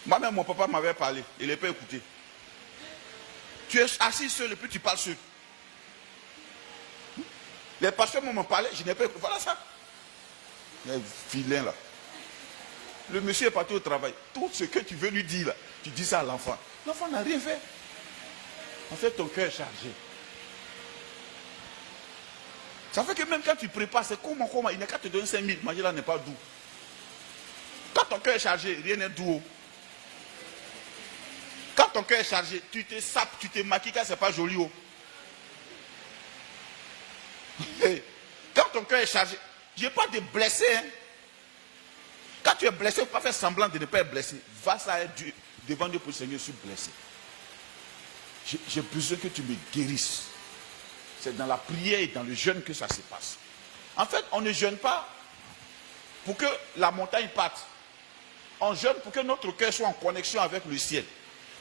Moi-même, mon papa m'avait parlé. Il n'a pas écouté. Tu es assis seul et puis tu parles seul. Les pasteurs m'ont parlé, je n'ai pas écouté. Voilà ça. Il y a un vilain là. Le monsieur est parti au travail. Tout ce que tu veux lui dire là, tu dis ça à l'enfant. L'enfant n'a rien fait. En fait, ton cœur est chargé. Ça fait que même quand tu prépares, c'est comment, il n'a qu'à te donner 5 000. Manger là n'est pas doux. Quand ton cœur est chargé, rien n'est doux. Quand ton cœur est chargé, tu te sapes, tu te maquilles, car c'est pas joli. Quand ton cœur est chargé, je n'ai pas de blessé. Hein. Quand tu es blessé, il ne faut pas faire semblant de ne pas être blessé. Va ça devant Dieu pour le Seigneur, je suis blessé. J'ai besoin que tu me guérisses. C'est dans la prière et dans le jeûne que ça se passe. En fait, on ne jeûne pas pour que la montagne parte. On jeûne pour que notre cœur soit en connexion avec le ciel.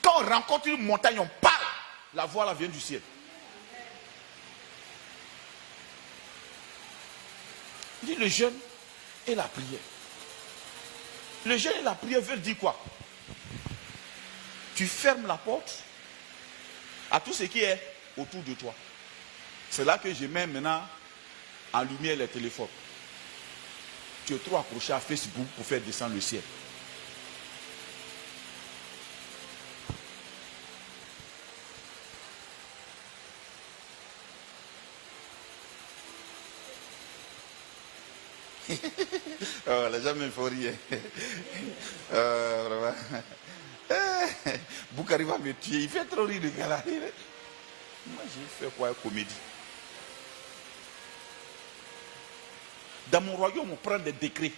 Quand on rencontre une montagne, on parle. La voix là vient du ciel. Il dit le jeûne et la prière. Le jeûne et la prière veulent dire quoi? Tu fermes la porte à tout ce qui est autour de toi. C'est là que je mets maintenant en lumière les téléphones. Tu es trop accroché à Facebook pour faire descendre le ciel. Oh, les gens me font rire. Vraiment. Boukari va me tuer. Il fait trop rire le gars là. Moi, j'ai fait quoi, une comédie? Dans mon royaume, on prend des décrets.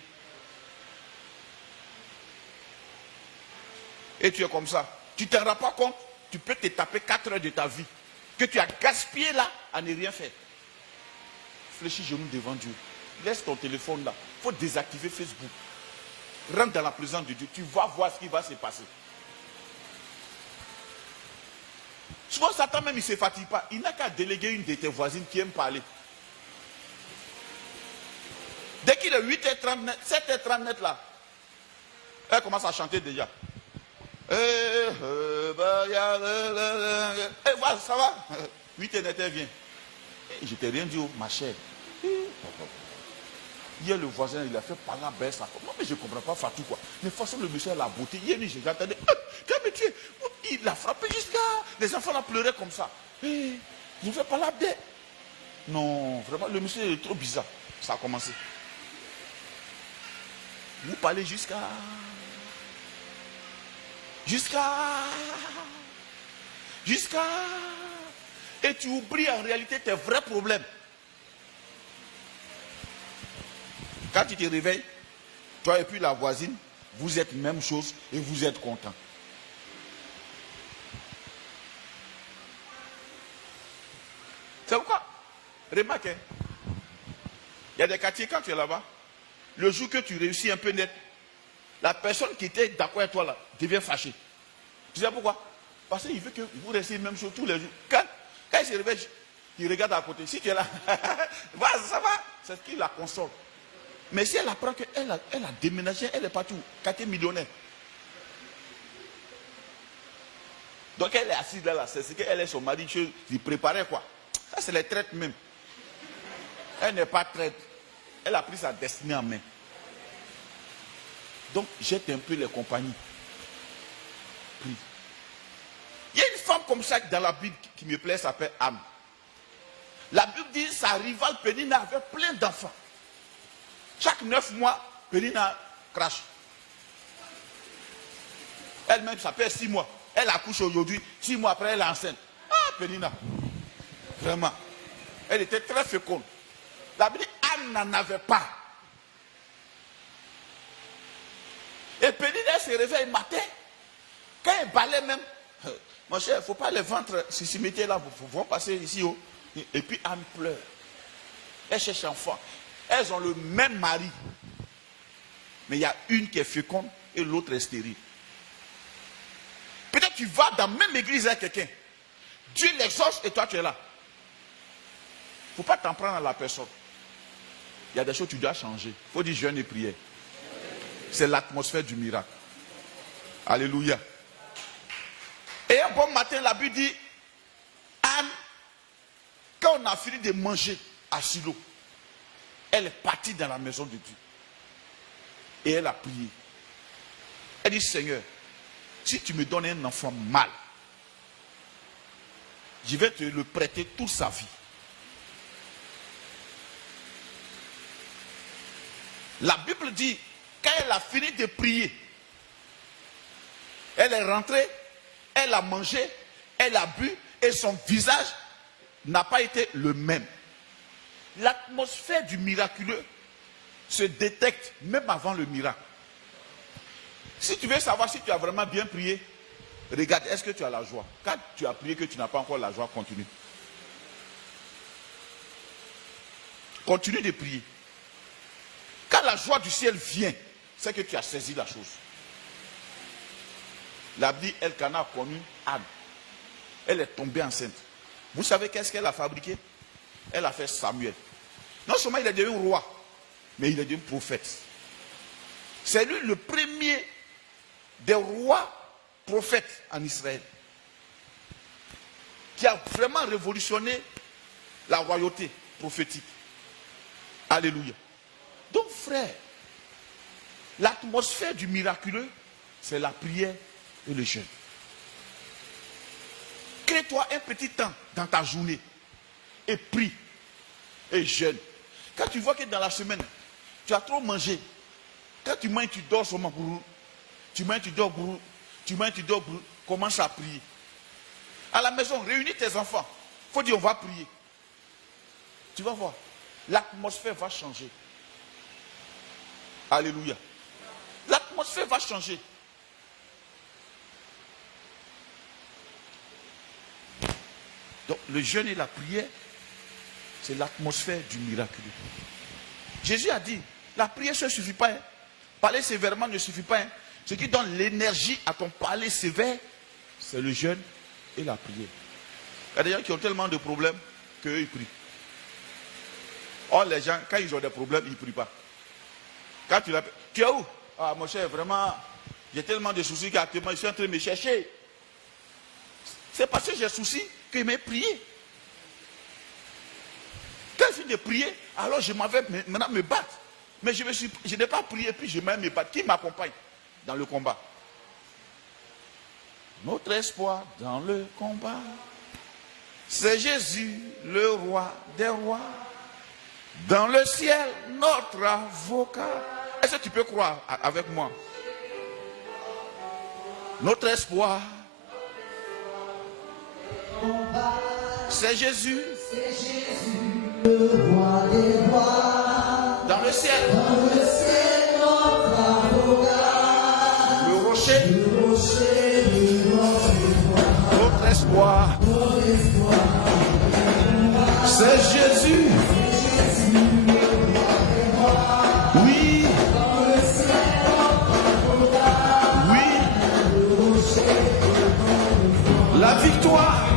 Et tu es comme ça. Tu ne te rends pas compte, tu peux te taper 4 heures de ta vie que tu as gaspillé là à ne rien faire. Fléchis genoux devant Dieu. Laisse ton téléphone là. Il faut désactiver Facebook. Rentre dans la présence de Dieu. Tu vas voir ce qui va se passer. Souvent, Satan même, il ne se fatigue pas. Il n'a qu'à déléguer une de tes voisines qui aime parler. Dès qu'il est 8h30 net, 7h30 net là, elle commence à chanter déjà. Et voilà, ça va. 8h net, elle vient. Et je t'ai rien dit, ma chère. Hier, le voisin, il a fait par la baisse. Moi, mais je ne comprends pas Fatou quoi. Mais forcément, le monsieur a la beauté. Hier, j'entendais, calme-toi. Il l'a frappé jusqu'à. Les enfants là pleuraient comme ça. Je ne fais pas l'abdé. Non, vraiment, le monsieur est trop bizarre. Ça a commencé. Vous parlez jusqu'à. Et tu oublies en réalité tes vrais problèmes. Quand tu te réveilles, toi et puis la voisine, vous êtes même chose et vous êtes content. C'est pourquoi, remarque, il y a des quartiers quand tu es là-bas, le jour que tu réussis un peu net, la personne qui était d'accord avec toi là devient fâchée. Tu sais pourquoi? Parce qu'il veut que vous restiez même chose tous les jours. Quand il se réveille, il regarde à côté. Si tu es là, ça va, c'est ce qui la console. Mais si elle apprend qu'elle a déménagé, elle est partie où? Quartier millionnaire. Donc elle est assise là, c'est ce qu'elle est son mari, il préparait quoi. Ça c'est les traites même. Elle n'est pas traître. Elle a pris sa destinée en main. Donc, jette un peu les compagnies. Prie. Il y a une femme comme ça dans la Bible qui me plaît, elle s'appelle Anne. La Bible dit que sa rivale Pénina avait plein d'enfants. Chaque 9 mois, Pénina crache. Elle-même, ça fait 6 mois. Elle accouche aujourd'hui, 6 mois après, elle est enceinte. Ah, Pénina. Vraiment. Elle était très féconde. La Bible dit Anne n'en avait pas. Et Pénina se réveille le matin. Quand elle balait même, mon cher, il ne faut pas les ventres se mettre là, vont passer ici. Oh. Et puis Anne pleure. Elle cherche enfant. Elles ont le même mari. Mais il y a une qui est féconde et l'autre est stérile. Peut-être tu vas dans la même église avec quelqu'un. Dieu l'exauce et toi tu es là. Il ne faut pas t'en prendre à la personne. Il y a des choses que tu dois changer. Il faut dire jeûne et prière. C'est l'atmosphère du miracle. Alléluia. Et un bon matin, la Bible dit, Anne, quand on a fini de manger à Silo, elle est partie dans la maison de Dieu. Et elle a prié. Elle dit, Seigneur, si tu me donnes un enfant mal, je vais te le prêter toute sa vie. La Bible dit, quand elle a fini de prier, elle est rentrée, elle a mangé, elle a bu, et son visage n'a pas été le même. L'atmosphère du miraculeux se détecte même avant le miracle. Si tu veux savoir si tu as vraiment bien prié, regarde, est-ce que tu as la joie? Quand tu as prié que tu n'as pas encore la joie, continue. Continue de prier. Quand la joie du ciel vient, c'est que tu as saisi la chose. La Bible dit, Elkana a connu Anne. Elle est tombée enceinte. Vous savez qu'est-ce qu'elle a fabriqué? Elle a fait Samuel. Non seulement il est devenu roi, mais il est devenu prophète. C'est lui le premier des rois prophètes en Israël, qui a vraiment révolutionné la royauté prophétique. Alléluia. Donc frère, l'atmosphère du miraculeux, c'est la prière et le jeûne. Crée-toi un petit temps dans ta journée et prie et jeûne. Quand tu vois que dans la semaine, tu as trop mangé, quand tu manges, tu dors seulement pour tu manges, tu dors pour tu manges, tu dors pour commence à prier. À la maison, réunis tes enfants. Il faut dire on va prier. Tu vas voir, l'atmosphère va changer. Alléluia. L'atmosphère va changer. Donc le jeûne et la prière, c'est l'atmosphère du miraculeux. Jésus a dit, la prière ne suffit pas. Hein. Parler sévèrement ne suffit pas. Hein. Ce qui donne l'énergie à ton parler sévère, c'est le jeûne et la prière. Il y a des gens qui ont tellement de problèmes qu'eux, ils prient. Or, les gens, quand ils ont des problèmes, ils ne prient pas. Quand tu l'appelles, tu es où? Ah, mon cher, vraiment, j'ai tellement de soucis qu'actuellement, je suis en train de me chercher. C'est parce que j'ai soucis qu'il m'a prié. Quand je finis de prier, alors je m'en vais maintenant me battre. Mais je n'ai pas prié, puis je vais me battre. Qui m'accompagne dans le combat? Notre espoir dans le combat, c'est Jésus, le roi des rois. Dans le ciel, notre avocat. Est-ce que tu peux croire avec moi? Notre espoir, c'est Jésus, le roi des rois. dans le ciel, Notre avocat, le rocher, notre espoir, c'est Jésus. Oui, oui, la victoire.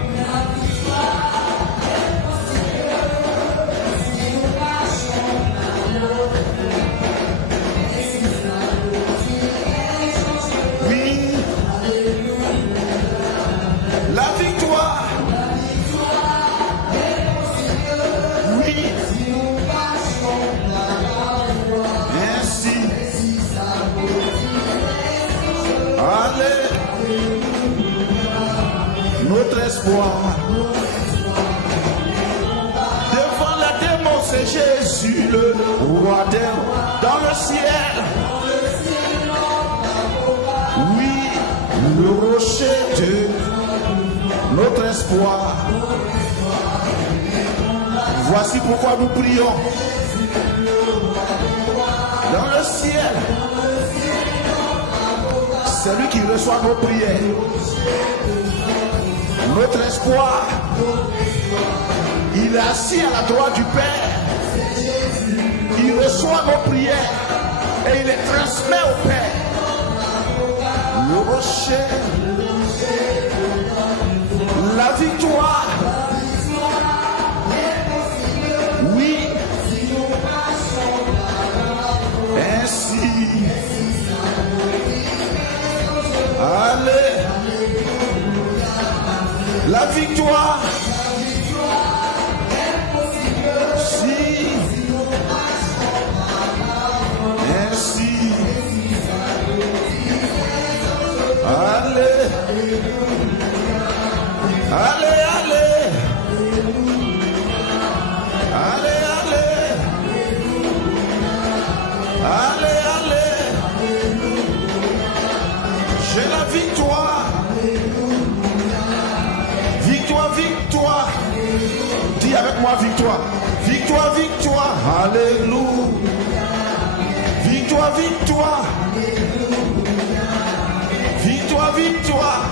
La victoire. Oui. espoir. Devant les démons, c'est Jésus, le roi des rois. Dans le ciel, oui, le rocher de notre espoir. Voici pourquoi nous prions. Dans le ciel, c'est lui qui reçoit nos prières. Notre espoir, il est assis à la droite du Père. Il reçoit nos prières et il les transmet au Père. Le rocher, la victoire. Oui, ainsi. Allez, la victoire. Si, ainsi. Allez, allez, allez, allez, allez, allez, allez. J'ai la victoire. Victoire, victoire. Dis avec moi victoire. Victoire, victoire. Alléluia. Victoire, victoire. Victoire, victoire.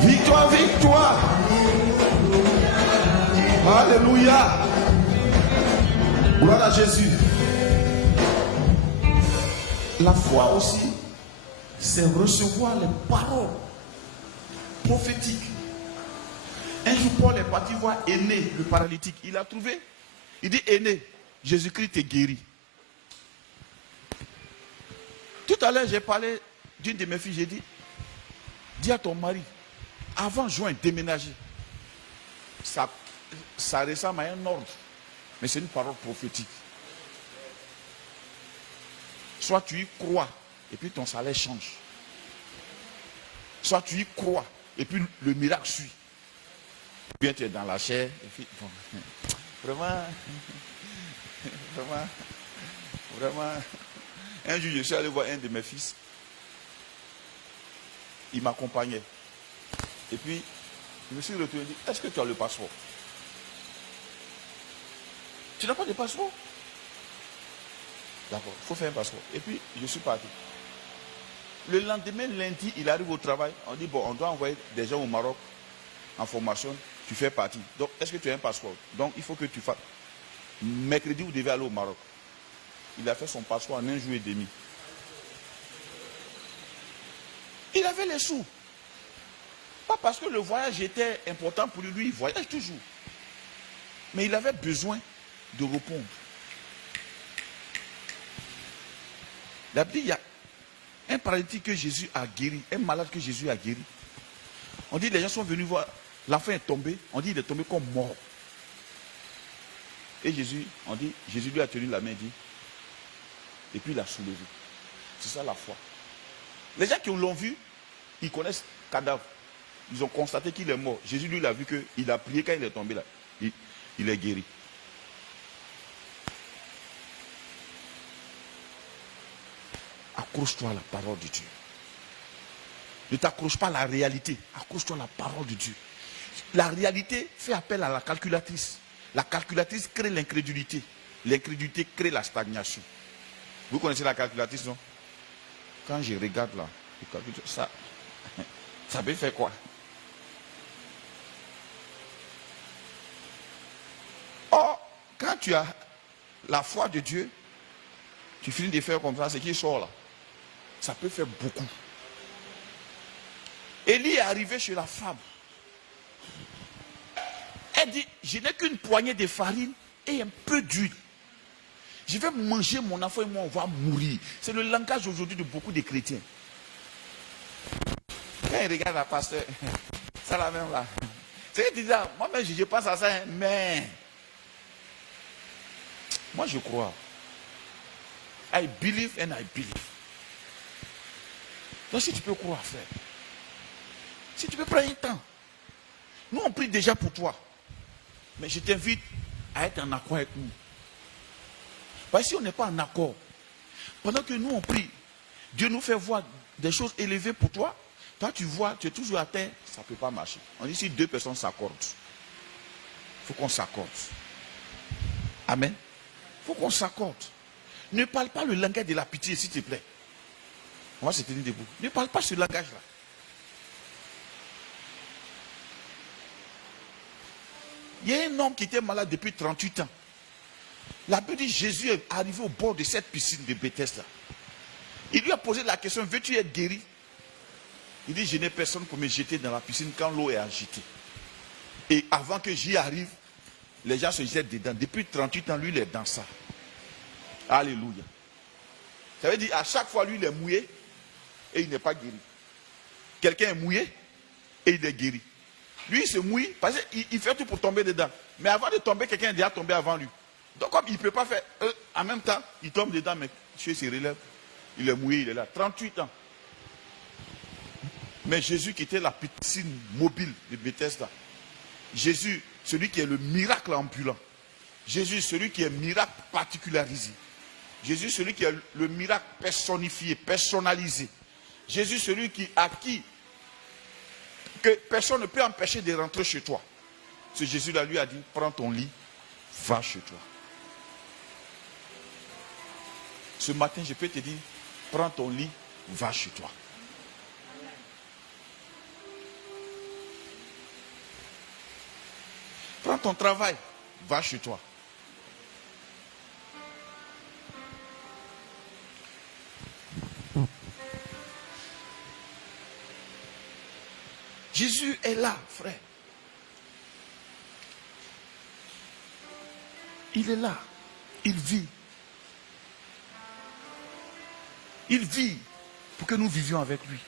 Victoire, victoire. Alléluia. Gloire à Jésus. La foi aussi, c'est recevoir les paroles prophétiques. Un jour, Paul est parti voir Aîné, le paralytique. Il a trouvé. Il dit, Aîné, Jésus-Christ t'est guéri. Tout à l'heure, j'ai parlé d'une de mes filles. J'ai dit, dis à ton mari, avant juin, déménager. Ça ressemble à un ordre. Mais c'est une parole prophétique. Soit tu y crois, et puis ton salaire change. Soit tu y crois, et puis le miracle suit. Ou bien tu es dans la chair, et puis, bon, vraiment. Un jour, je suis allé voir un de mes fils. Il m'accompagnait. Et puis, je me suis retourné et dit, est-ce que tu as le passeport? Tu n'as pas de passeport? D'accord, il faut faire un passeport. Et puis, je suis parti. Le lendemain, lundi, il arrive au travail. On dit, bon, on doit envoyer des gens au Maroc en formation. Tu fais partie. Donc, est-ce que tu as un passeport? Donc, il faut que tu fasses. Mercredi, vous devez aller au Maroc. Il a fait son passeport en 1 jour et demi. Il avait les sous. Pas parce que le voyage était important pour lui. Lui, il voyage toujours. Mais il avait besoin de répondre. La Bible, il y a un paralytique que Jésus a guéri, un malade que Jésus a guéri. On dit, les gens sont venus voir, l'enfant est tombé, on dit, il est tombé comme mort. Et Jésus, on dit, Jésus lui a tenu la main, dit, et puis il a soulevé. C'est ça la foi. Les gens qui l'ont vu, ils connaissent le cadavre. Ils ont constaté qu'il est mort. Jésus lui l'a vu qu'il a prié quand il est tombé là. Il est guéri. Accroche-toi à la parole de Dieu. Ne t'accroche pas à la réalité. Accroche-toi à la parole de Dieu. La réalité fait appel à la calculatrice. La calculatrice crée l'incrédulité. L'incrédulité crée la stagnation. Vous connaissez la calculatrice, non? Quand je regarde là, ça peut faire quoi? Or, quand tu as la foi de Dieu, tu finis de faire comme ça, ce qui sort là, ça peut faire beaucoup. Élie est arrivé chez la femme. Elle dit, je n'ai qu'une poignée de farine et un peu d'huile. Je vais manger mon enfant et moi on va mourir. C'est le langage aujourd'hui de beaucoup de chrétiens. Quand ils regardent la pasteur, ça la même là. C'est qu'ils disent, moi-même je pense à ça, mais moi je crois. I believe and I believe. Donc si tu peux croire, frère. Si tu peux prendre un temps. Nous, on prie déjà pour toi. Mais je t'invite à être en accord avec nous. Parce que si on n'est pas en accord, pendant que nous, on prie, Dieu nous fait voir des choses élevées pour toi. Toi, tu vois, tu es toujours à terre, ça ne peut pas marcher. On dit si deux personnes s'accordent, il faut qu'on s'accorde. Amen. Il faut qu'on s'accorde. Ne parle pas le langage de la pitié, s'il te plaît. On va se tenir debout. Ne parle pas ce langage-là. Il y a un homme qui était malade depuis 38 ans. La Bible dit Jésus est arrivé au bord de cette piscine de Bethesda. Il lui a posé la question, veux-tu être guéri? Il dit, je n'ai personne pour me jeter dans la piscine quand l'eau est agitée. Et avant que j'y arrive, les gens se jettent dedans. Depuis 38 ans, lui, il est dans ça. Alléluia. Ça veut dire, à chaque fois, lui, il est mouillé et il n'est pas guéri. Quelqu'un est mouillé et il est guéri. Lui, il se mouille parce qu'il fait tout pour tomber dedans. Mais avant de tomber, quelqu'un est déjà tombé avant lui. Donc, comme il ne peut pas faire, en même temps, il tombe dedans, mais Dieu se relève. Il est mouillé, il est là. 38 ans. Mais Jésus qui était la piscine mobile de Bethesda. Jésus, celui qui est le miracle ambulant. Jésus, celui qui est miracle particularisé. Jésus, celui qui est le miracle personnifié, personnalisé. Jésus, celui à qui que personne ne peut empêcher de rentrer chez toi. Ce Jésus-là lui a dit, prends ton lit, va chez toi. Ce matin, je peux te dire, prends ton lit, va chez toi. Prends ton travail, va chez toi. Jésus est là, frère. Il est là. Il vit. Il vit pour que nous vivions avec lui.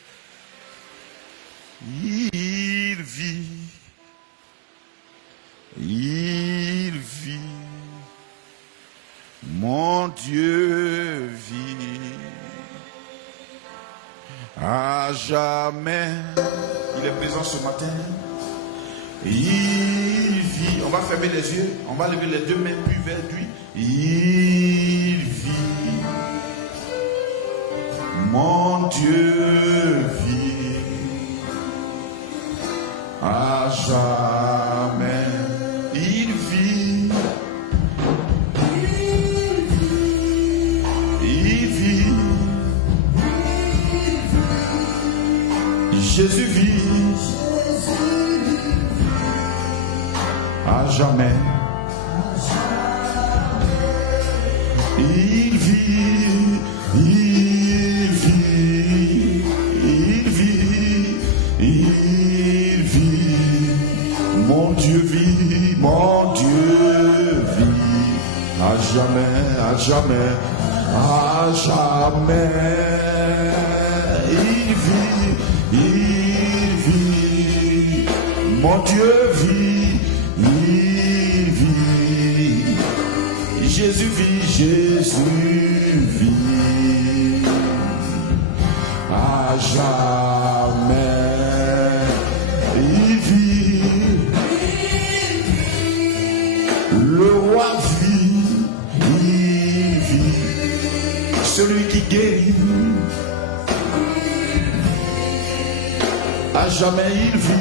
Il vit. Il vit. Mon Dieu vit. À jamais. Il est présent ce matin. Il vit. On va fermer les yeux. On va lever les deux mains puis vers lui. Il vit. Mon Dieu vit. À jamais. Il vit. Il vit. Jésus vit. À jamais. Il vit. Il vit. Il vit. Il vit. Mon Dieu vit. Mon Dieu vit. À jamais. À jamais. À jamais. Il vit. Il vit. Mon Dieu vit. Il vit. Jésus vit. Jésus vit. À jamais. Il vit. Le roi vit. Il vit. Celui qui guérit. À jamais il vit.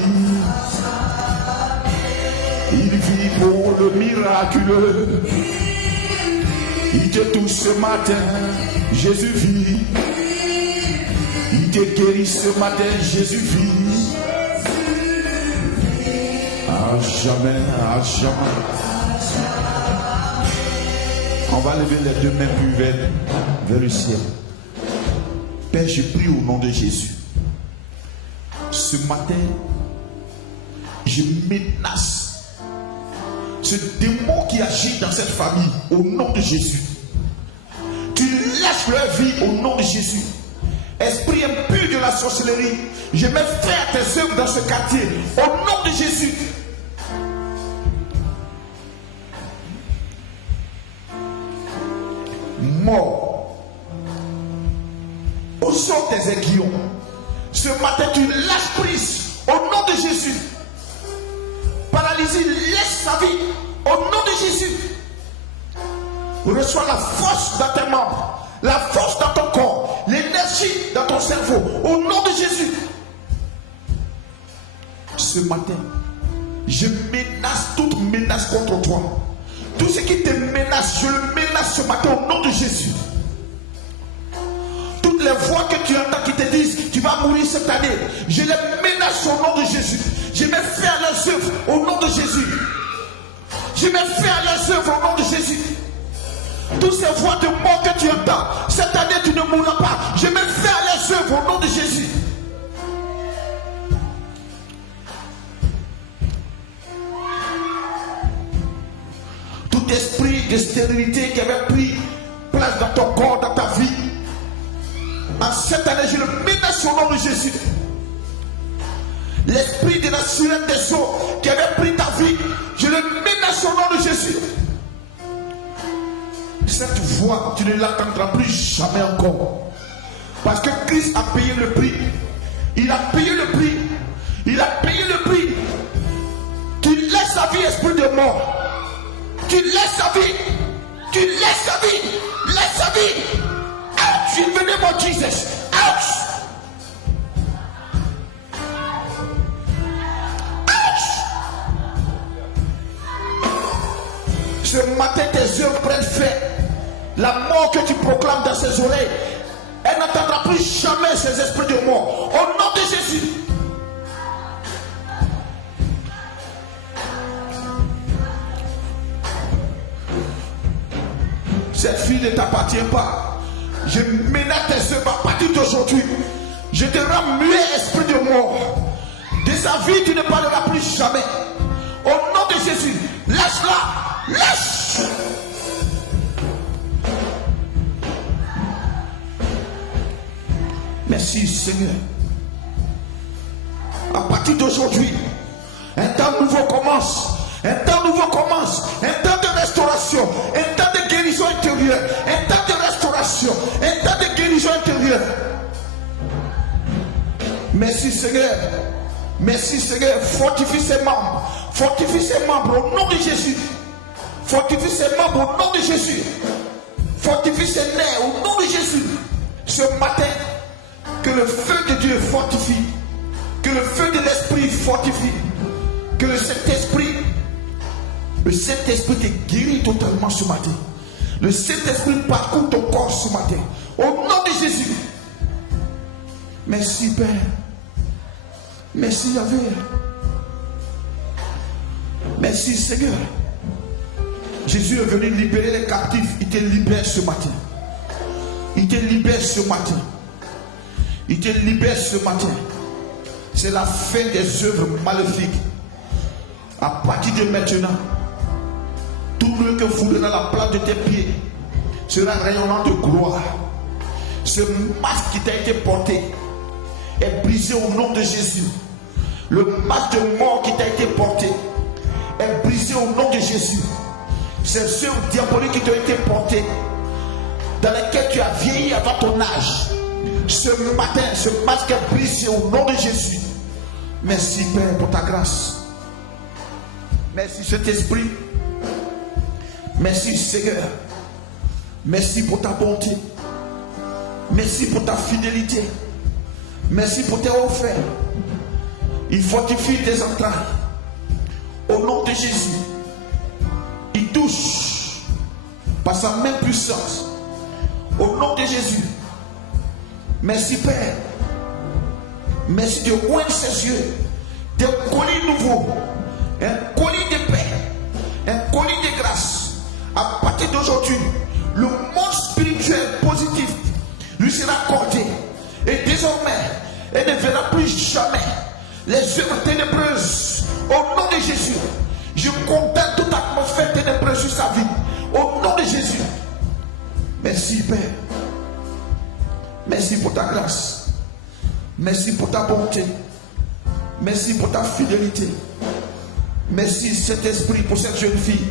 Il vit pour le miraculeux. Il te touche ce matin. Jésus vit. Il te guérit ce matin. Jésus vit. À jamais, à jamais. On va lever les deux mains plus vers le ciel. Père, je prie au nom de Jésus. Ce matin, je menace ce démon qui agit dans cette famille au nom de Jésus. Tu lâches leur vie au nom de Jésus. Esprit impur de la sorcellerie, je mets fin à tes œuvres dans ce quartier au nom de Jésus. Mort, au son des aiguillons, ce matin tu lâches prise au nom nom de Jésus. Paralysie, laisse sa vie. Au nom de Jésus. Reçois la force dans tes membres, la force dans ton corps, l'énergie dans ton cerveau. Au nom de Jésus. Ce matin, je menace toute menace contre toi. Tout ce qui te menace, je le menace ce matin au nom de Jésus. Toutes les voix que tu entends qui te disent tu vas mourir cette année, je les menace au nom de Jésus. Je mets fin à leurs œuvres au nom de Jésus. Je mets fin à leurs œuvres au nom de Jésus. Toutes ces voix de mort que tu entends, cette année tu ne mourras pas. Je mets fin à leurs œuvres au nom de Jésus. Tout esprit de stérilité qui avait pris place dans ton corps, dans ta vie, en cette année, je le menace au nom de Jésus. L'esprit de la sirène des eaux qui avait pris ta vie, je le menace au nom de Jésus. Cette voix, tu ne l'entendras plus jamais encore. Parce que Christ a payé le prix. Il a payé le prix. Il a payé le prix. Tu laisses ta vie, esprit de mort. Tu laisses ta vie. Tu laisses ta vie. Laisse ta vie. Out in the name of Jesus. Out. Ce matin, tes œuvres prennent fait. La mort que tu proclames dans ses oreilles, elle n'entendra plus jamais ces esprits de mort. Au nom de Jésus. Cette fille ne t'appartient pas. Je menace tes œuvres à partir d'aujourd'hui. Je te rends muet, esprit de mort. De sa vie, tu ne parleras plus jamais. Au nom de Jésus, lâche-la. Lâche. Merci Seigneur. À partir d'aujourd'hui, un temps nouveau commence. Un temps nouveau commence. Un temps de restauration. Un temps de guérison intérieure. Un temps de restauration. Un temps de guérison intérieure. Merci Seigneur. Merci Seigneur. Fortifie ses membres. Fortifie ses membres au nom de Jésus. Fortifie ses membres au nom de Jésus. Fortifie ses nerfs au nom de Jésus. Ce matin, que le feu de Dieu fortifie. Que le feu de l'Esprit fortifie. Que le Saint-Esprit te guérit totalement ce matin. Le Saint-Esprit parcourt ton corps ce matin. Au nom de Jésus. Merci Père. Merci Yahvé. Merci Seigneur. Jésus est venu libérer les captifs. Il te libère ce matin. Il te libère ce matin. Il te libère ce matin. C'est la fin des œuvres maléfiques. À partir de maintenant, tout lieu que foulera dans la plante de tes pieds sera rayonnant de gloire. Ce masque qui t'a été porté est brisé au nom de Jésus. Le masque de mort qui t'a été porté est brisé au nom de Jésus. Ces œuvres diaboliques qui t'ont été portées, dans lesquelles tu as vieilli avant ton âge, ce matin, ce masque est brisé au nom de Jésus. Merci Père pour ta grâce. Merci Saint-Esprit. Merci Seigneur. Merci pour ta bonté. Merci pour ta fidélité. Merci pour tes offerts. Il fortifie tes entrailles. Au nom de Jésus. Il touche par sa main puissante. Au nom de Jésus. Merci Père. Merci de ouvrir ses yeux. D'un colis nouveau. Un colis de paix. Un colis de grâce. À partir d'aujourd'hui, le monde spirituel positif lui sera accordé. Et désormais, elle ne verra plus jamais les œuvres ténébreuses. Au nom de Jésus, je condamne toute atmosphère ténébreuse sur sa vie. Au nom de Jésus. Merci Père. Merci pour ta grâce. Merci pour ta bonté. Merci pour ta fidélité. Merci Saint-Esprit pour cette jeune fille.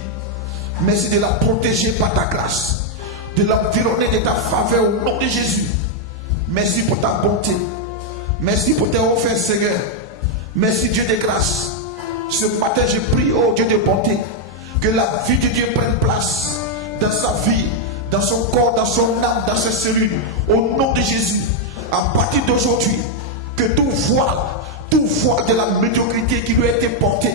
Merci de la protéger par ta grâce. De l'environner de ta faveur au nom de Jésus. Merci pour ta bonté. Merci pour tes offerts Seigneur. Merci Dieu de grâce. Ce matin, je prie, oh Dieu de bonté, que la vie de Dieu prenne place dans sa vie, dans son corps, dans son âme, dans ses cellules. Au nom de Jésus, à partir d'aujourd'hui, que tout voile de la médiocrité qui lui a été porté,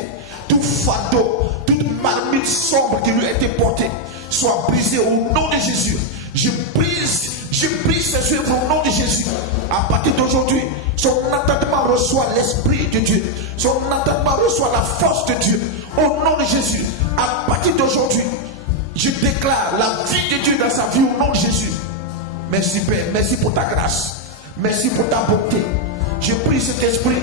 tout fardeau, toute marmite sombre qui lui a été portée, soit brisé au nom de Jésus. Je brise ses œuvres au nom de Jésus. À partir d'aujourd'hui, son entendement reçoit l'Esprit de Dieu. Son entendement reçoit la force de Dieu. Au nom de Jésus, à partir d'aujourd'hui, je déclare la vie de Dieu dans sa vie au nom de Jésus. Merci Père, merci pour ta grâce. Merci pour ta bonté. Je prie cet esprit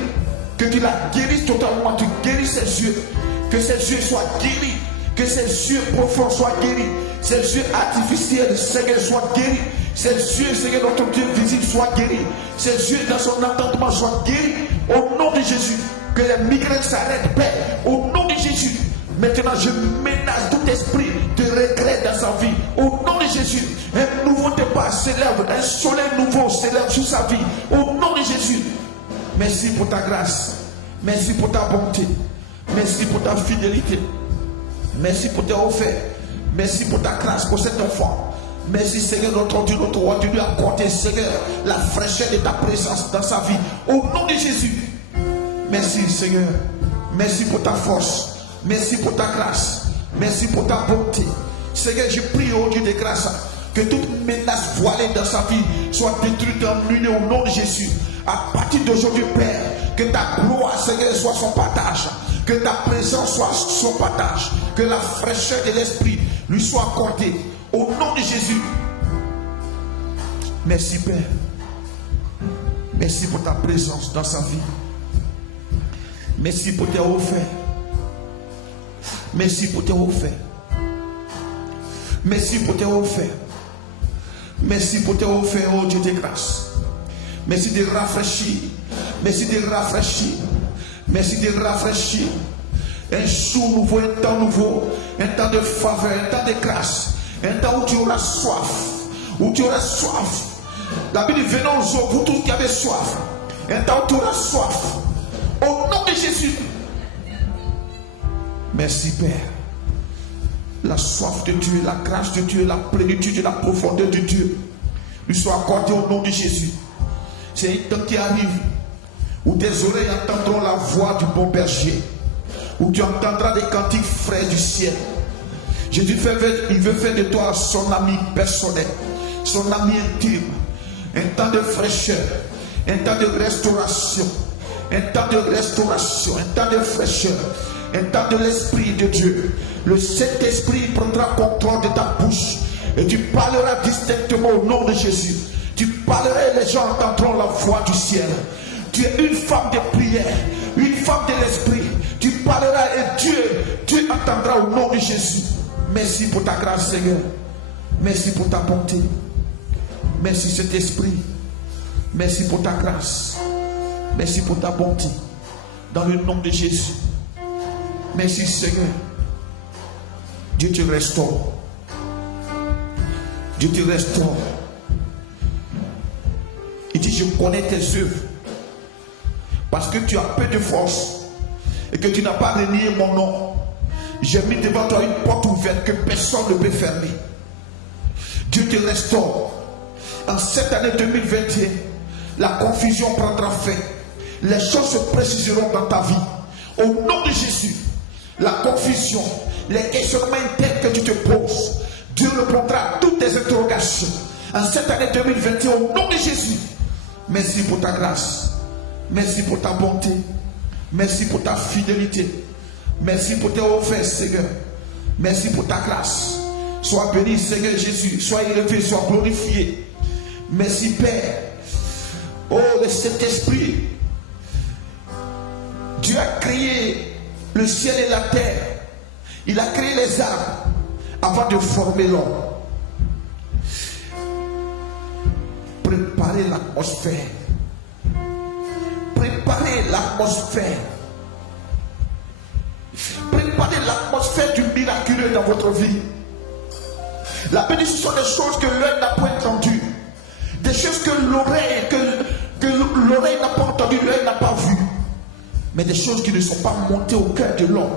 que tu la guérisses totalement, tu guéris ses yeux. Que ses yeux soient guéris. Que ses yeux profonds soient guéris. Ses yeux artificiels, Seigneur, soient guéris. Ses yeux, Seigneur, notre Dieu visible, soient guéris. Ses yeux dans son entendement soient guéris. Au nom de Jésus. Que les migraines s'arrêtent, Père. Au nom de Jésus. Maintenant, je menace tout esprit de regret dans sa vie. Au nom de Jésus. Un nouveau départ s'élève. Un soleil nouveau s'élève sur sa vie. Au nom de Jésus. Merci pour ta grâce. Merci pour ta bonté. Merci pour ta fidélité. Merci pour tes offerts. Merci pour ta grâce pour cet enfant. Merci Seigneur, notre Dieu, notre roi. Tu lui as accordé, Seigneur, la fraîcheur de ta présence dans sa vie. Au nom de Jésus. Merci Seigneur. Merci pour ta force. Merci pour ta grâce. Merci pour ta bonté. Seigneur, je prie au Dieu de grâce que toute menace voilée dans sa vie soit détruite, annulée au nom de Jésus. À partir d'aujourd'hui, Père, que ta gloire, Seigneur, soit son partage. Que ta présence soit son partage. Que la fraîcheur de l'esprit lui soit accordée. Au nom de Jésus. Merci, Père. Merci pour ta présence dans sa vie. Merci pour tes offerts. Merci pour tes offerts. Merci pour tes offerts. Merci pour tes offerts, oh Dieu de grâce. Merci de rafraîchir. Merci de rafraîchir. Merci de rafraîchir. Un jour nouveau, un temps nouveau, un temps de faveur, un temps de grâce, un temps où tu auras soif. Où tu auras soif. La Bible dit, venons aux eaux, vous tous qui avez soif. Un temps où tu auras soif. Au nom de Jésus. Merci Père. La soif de Dieu, la grâce de Dieu, la plénitude et la profondeur de Dieu lui soit accordée au nom de Jésus. C'est un temps qui arrive où tes oreilles entendront la voix du bon berger, où tu entendras des cantiques frais du ciel. Jésus il veut faire de toi son ami personnel, son ami intime. Un temps de fraîcheur, un temps de restauration, un temps de restauration, un temps de fraîcheur, un temps de l'Esprit de Dieu. Le Saint-Esprit prendra contrôle de ta bouche et tu parleras distinctement au nom de Jésus. Tu parleras et les gens entendront la voix du ciel. Tu es une femme de prière, une femme de l'Esprit. Tu parleras et Dieu entendra au nom de Jésus. Merci pour ta grâce, Seigneur. Merci pour ta bonté. Merci cet esprit. Merci pour ta grâce. Merci pour ta bonté. Dans le nom de Jésus. Merci Seigneur. Dieu te restaure. Dieu te restaure. Il dit, je connais tes œuvres. Parce que tu as peu de force et que tu n'as pas renié mon nom. J'ai mis devant toi une porte ouverte que personne ne peut fermer. Dieu te restaure. En cette année 2021, la confusion prendra fin. Les choses se préciseront dans ta vie. Au nom de Jésus, la confusion, les questionnements internes que tu te poses, Dieu répondra à toutes tes interrogations. En cette année 2021, au nom de Jésus, merci pour ta grâce. Merci pour ta bonté. Merci pour ta fidélité. Merci pour tes offerts, Seigneur. Merci pour ta grâce. Sois béni, Seigneur Jésus. Sois élevé, sois glorifié. Merci, Père. Oh, le Saint-Esprit. Dieu a créé le ciel et la terre. Il a créé les arbres avant de former l'homme. Préparez l'atmosphère. Préparez l'atmosphère. Préparez l'atmosphère du miraculeux dans votre vie. La bénédiction sont des choses que l'œil n'a pas entendues. Des choses que l'oreille n'a pas entendues, l'œil n'a pas vu. mais des choses qui ne sont pas montées au cœur de l'homme,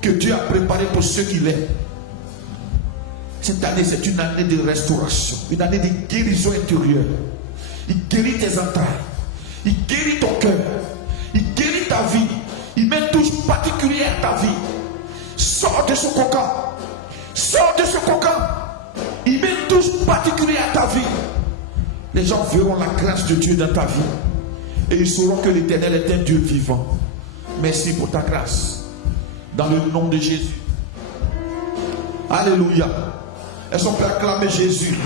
que Dieu a préparé pour ceux qui l'aiment. Cette année, c'est une année de restauration, une année de guérison intérieure. Il guérit tes entrailles, il guérit ton cœur, il guérit ta vie, il met une touche particulière à ta vie. Sors de ce cocan, sors de ce cocan, il met une touche particulière à ta vie. Les gens verront la grâce de Dieu dans ta vie et ils sauront que l'Éternel est un Dieu vivant. Merci pour ta grâce, dans le nom de Jésus. Alléluia. Est-ce qu'on peut acclamer Jésus?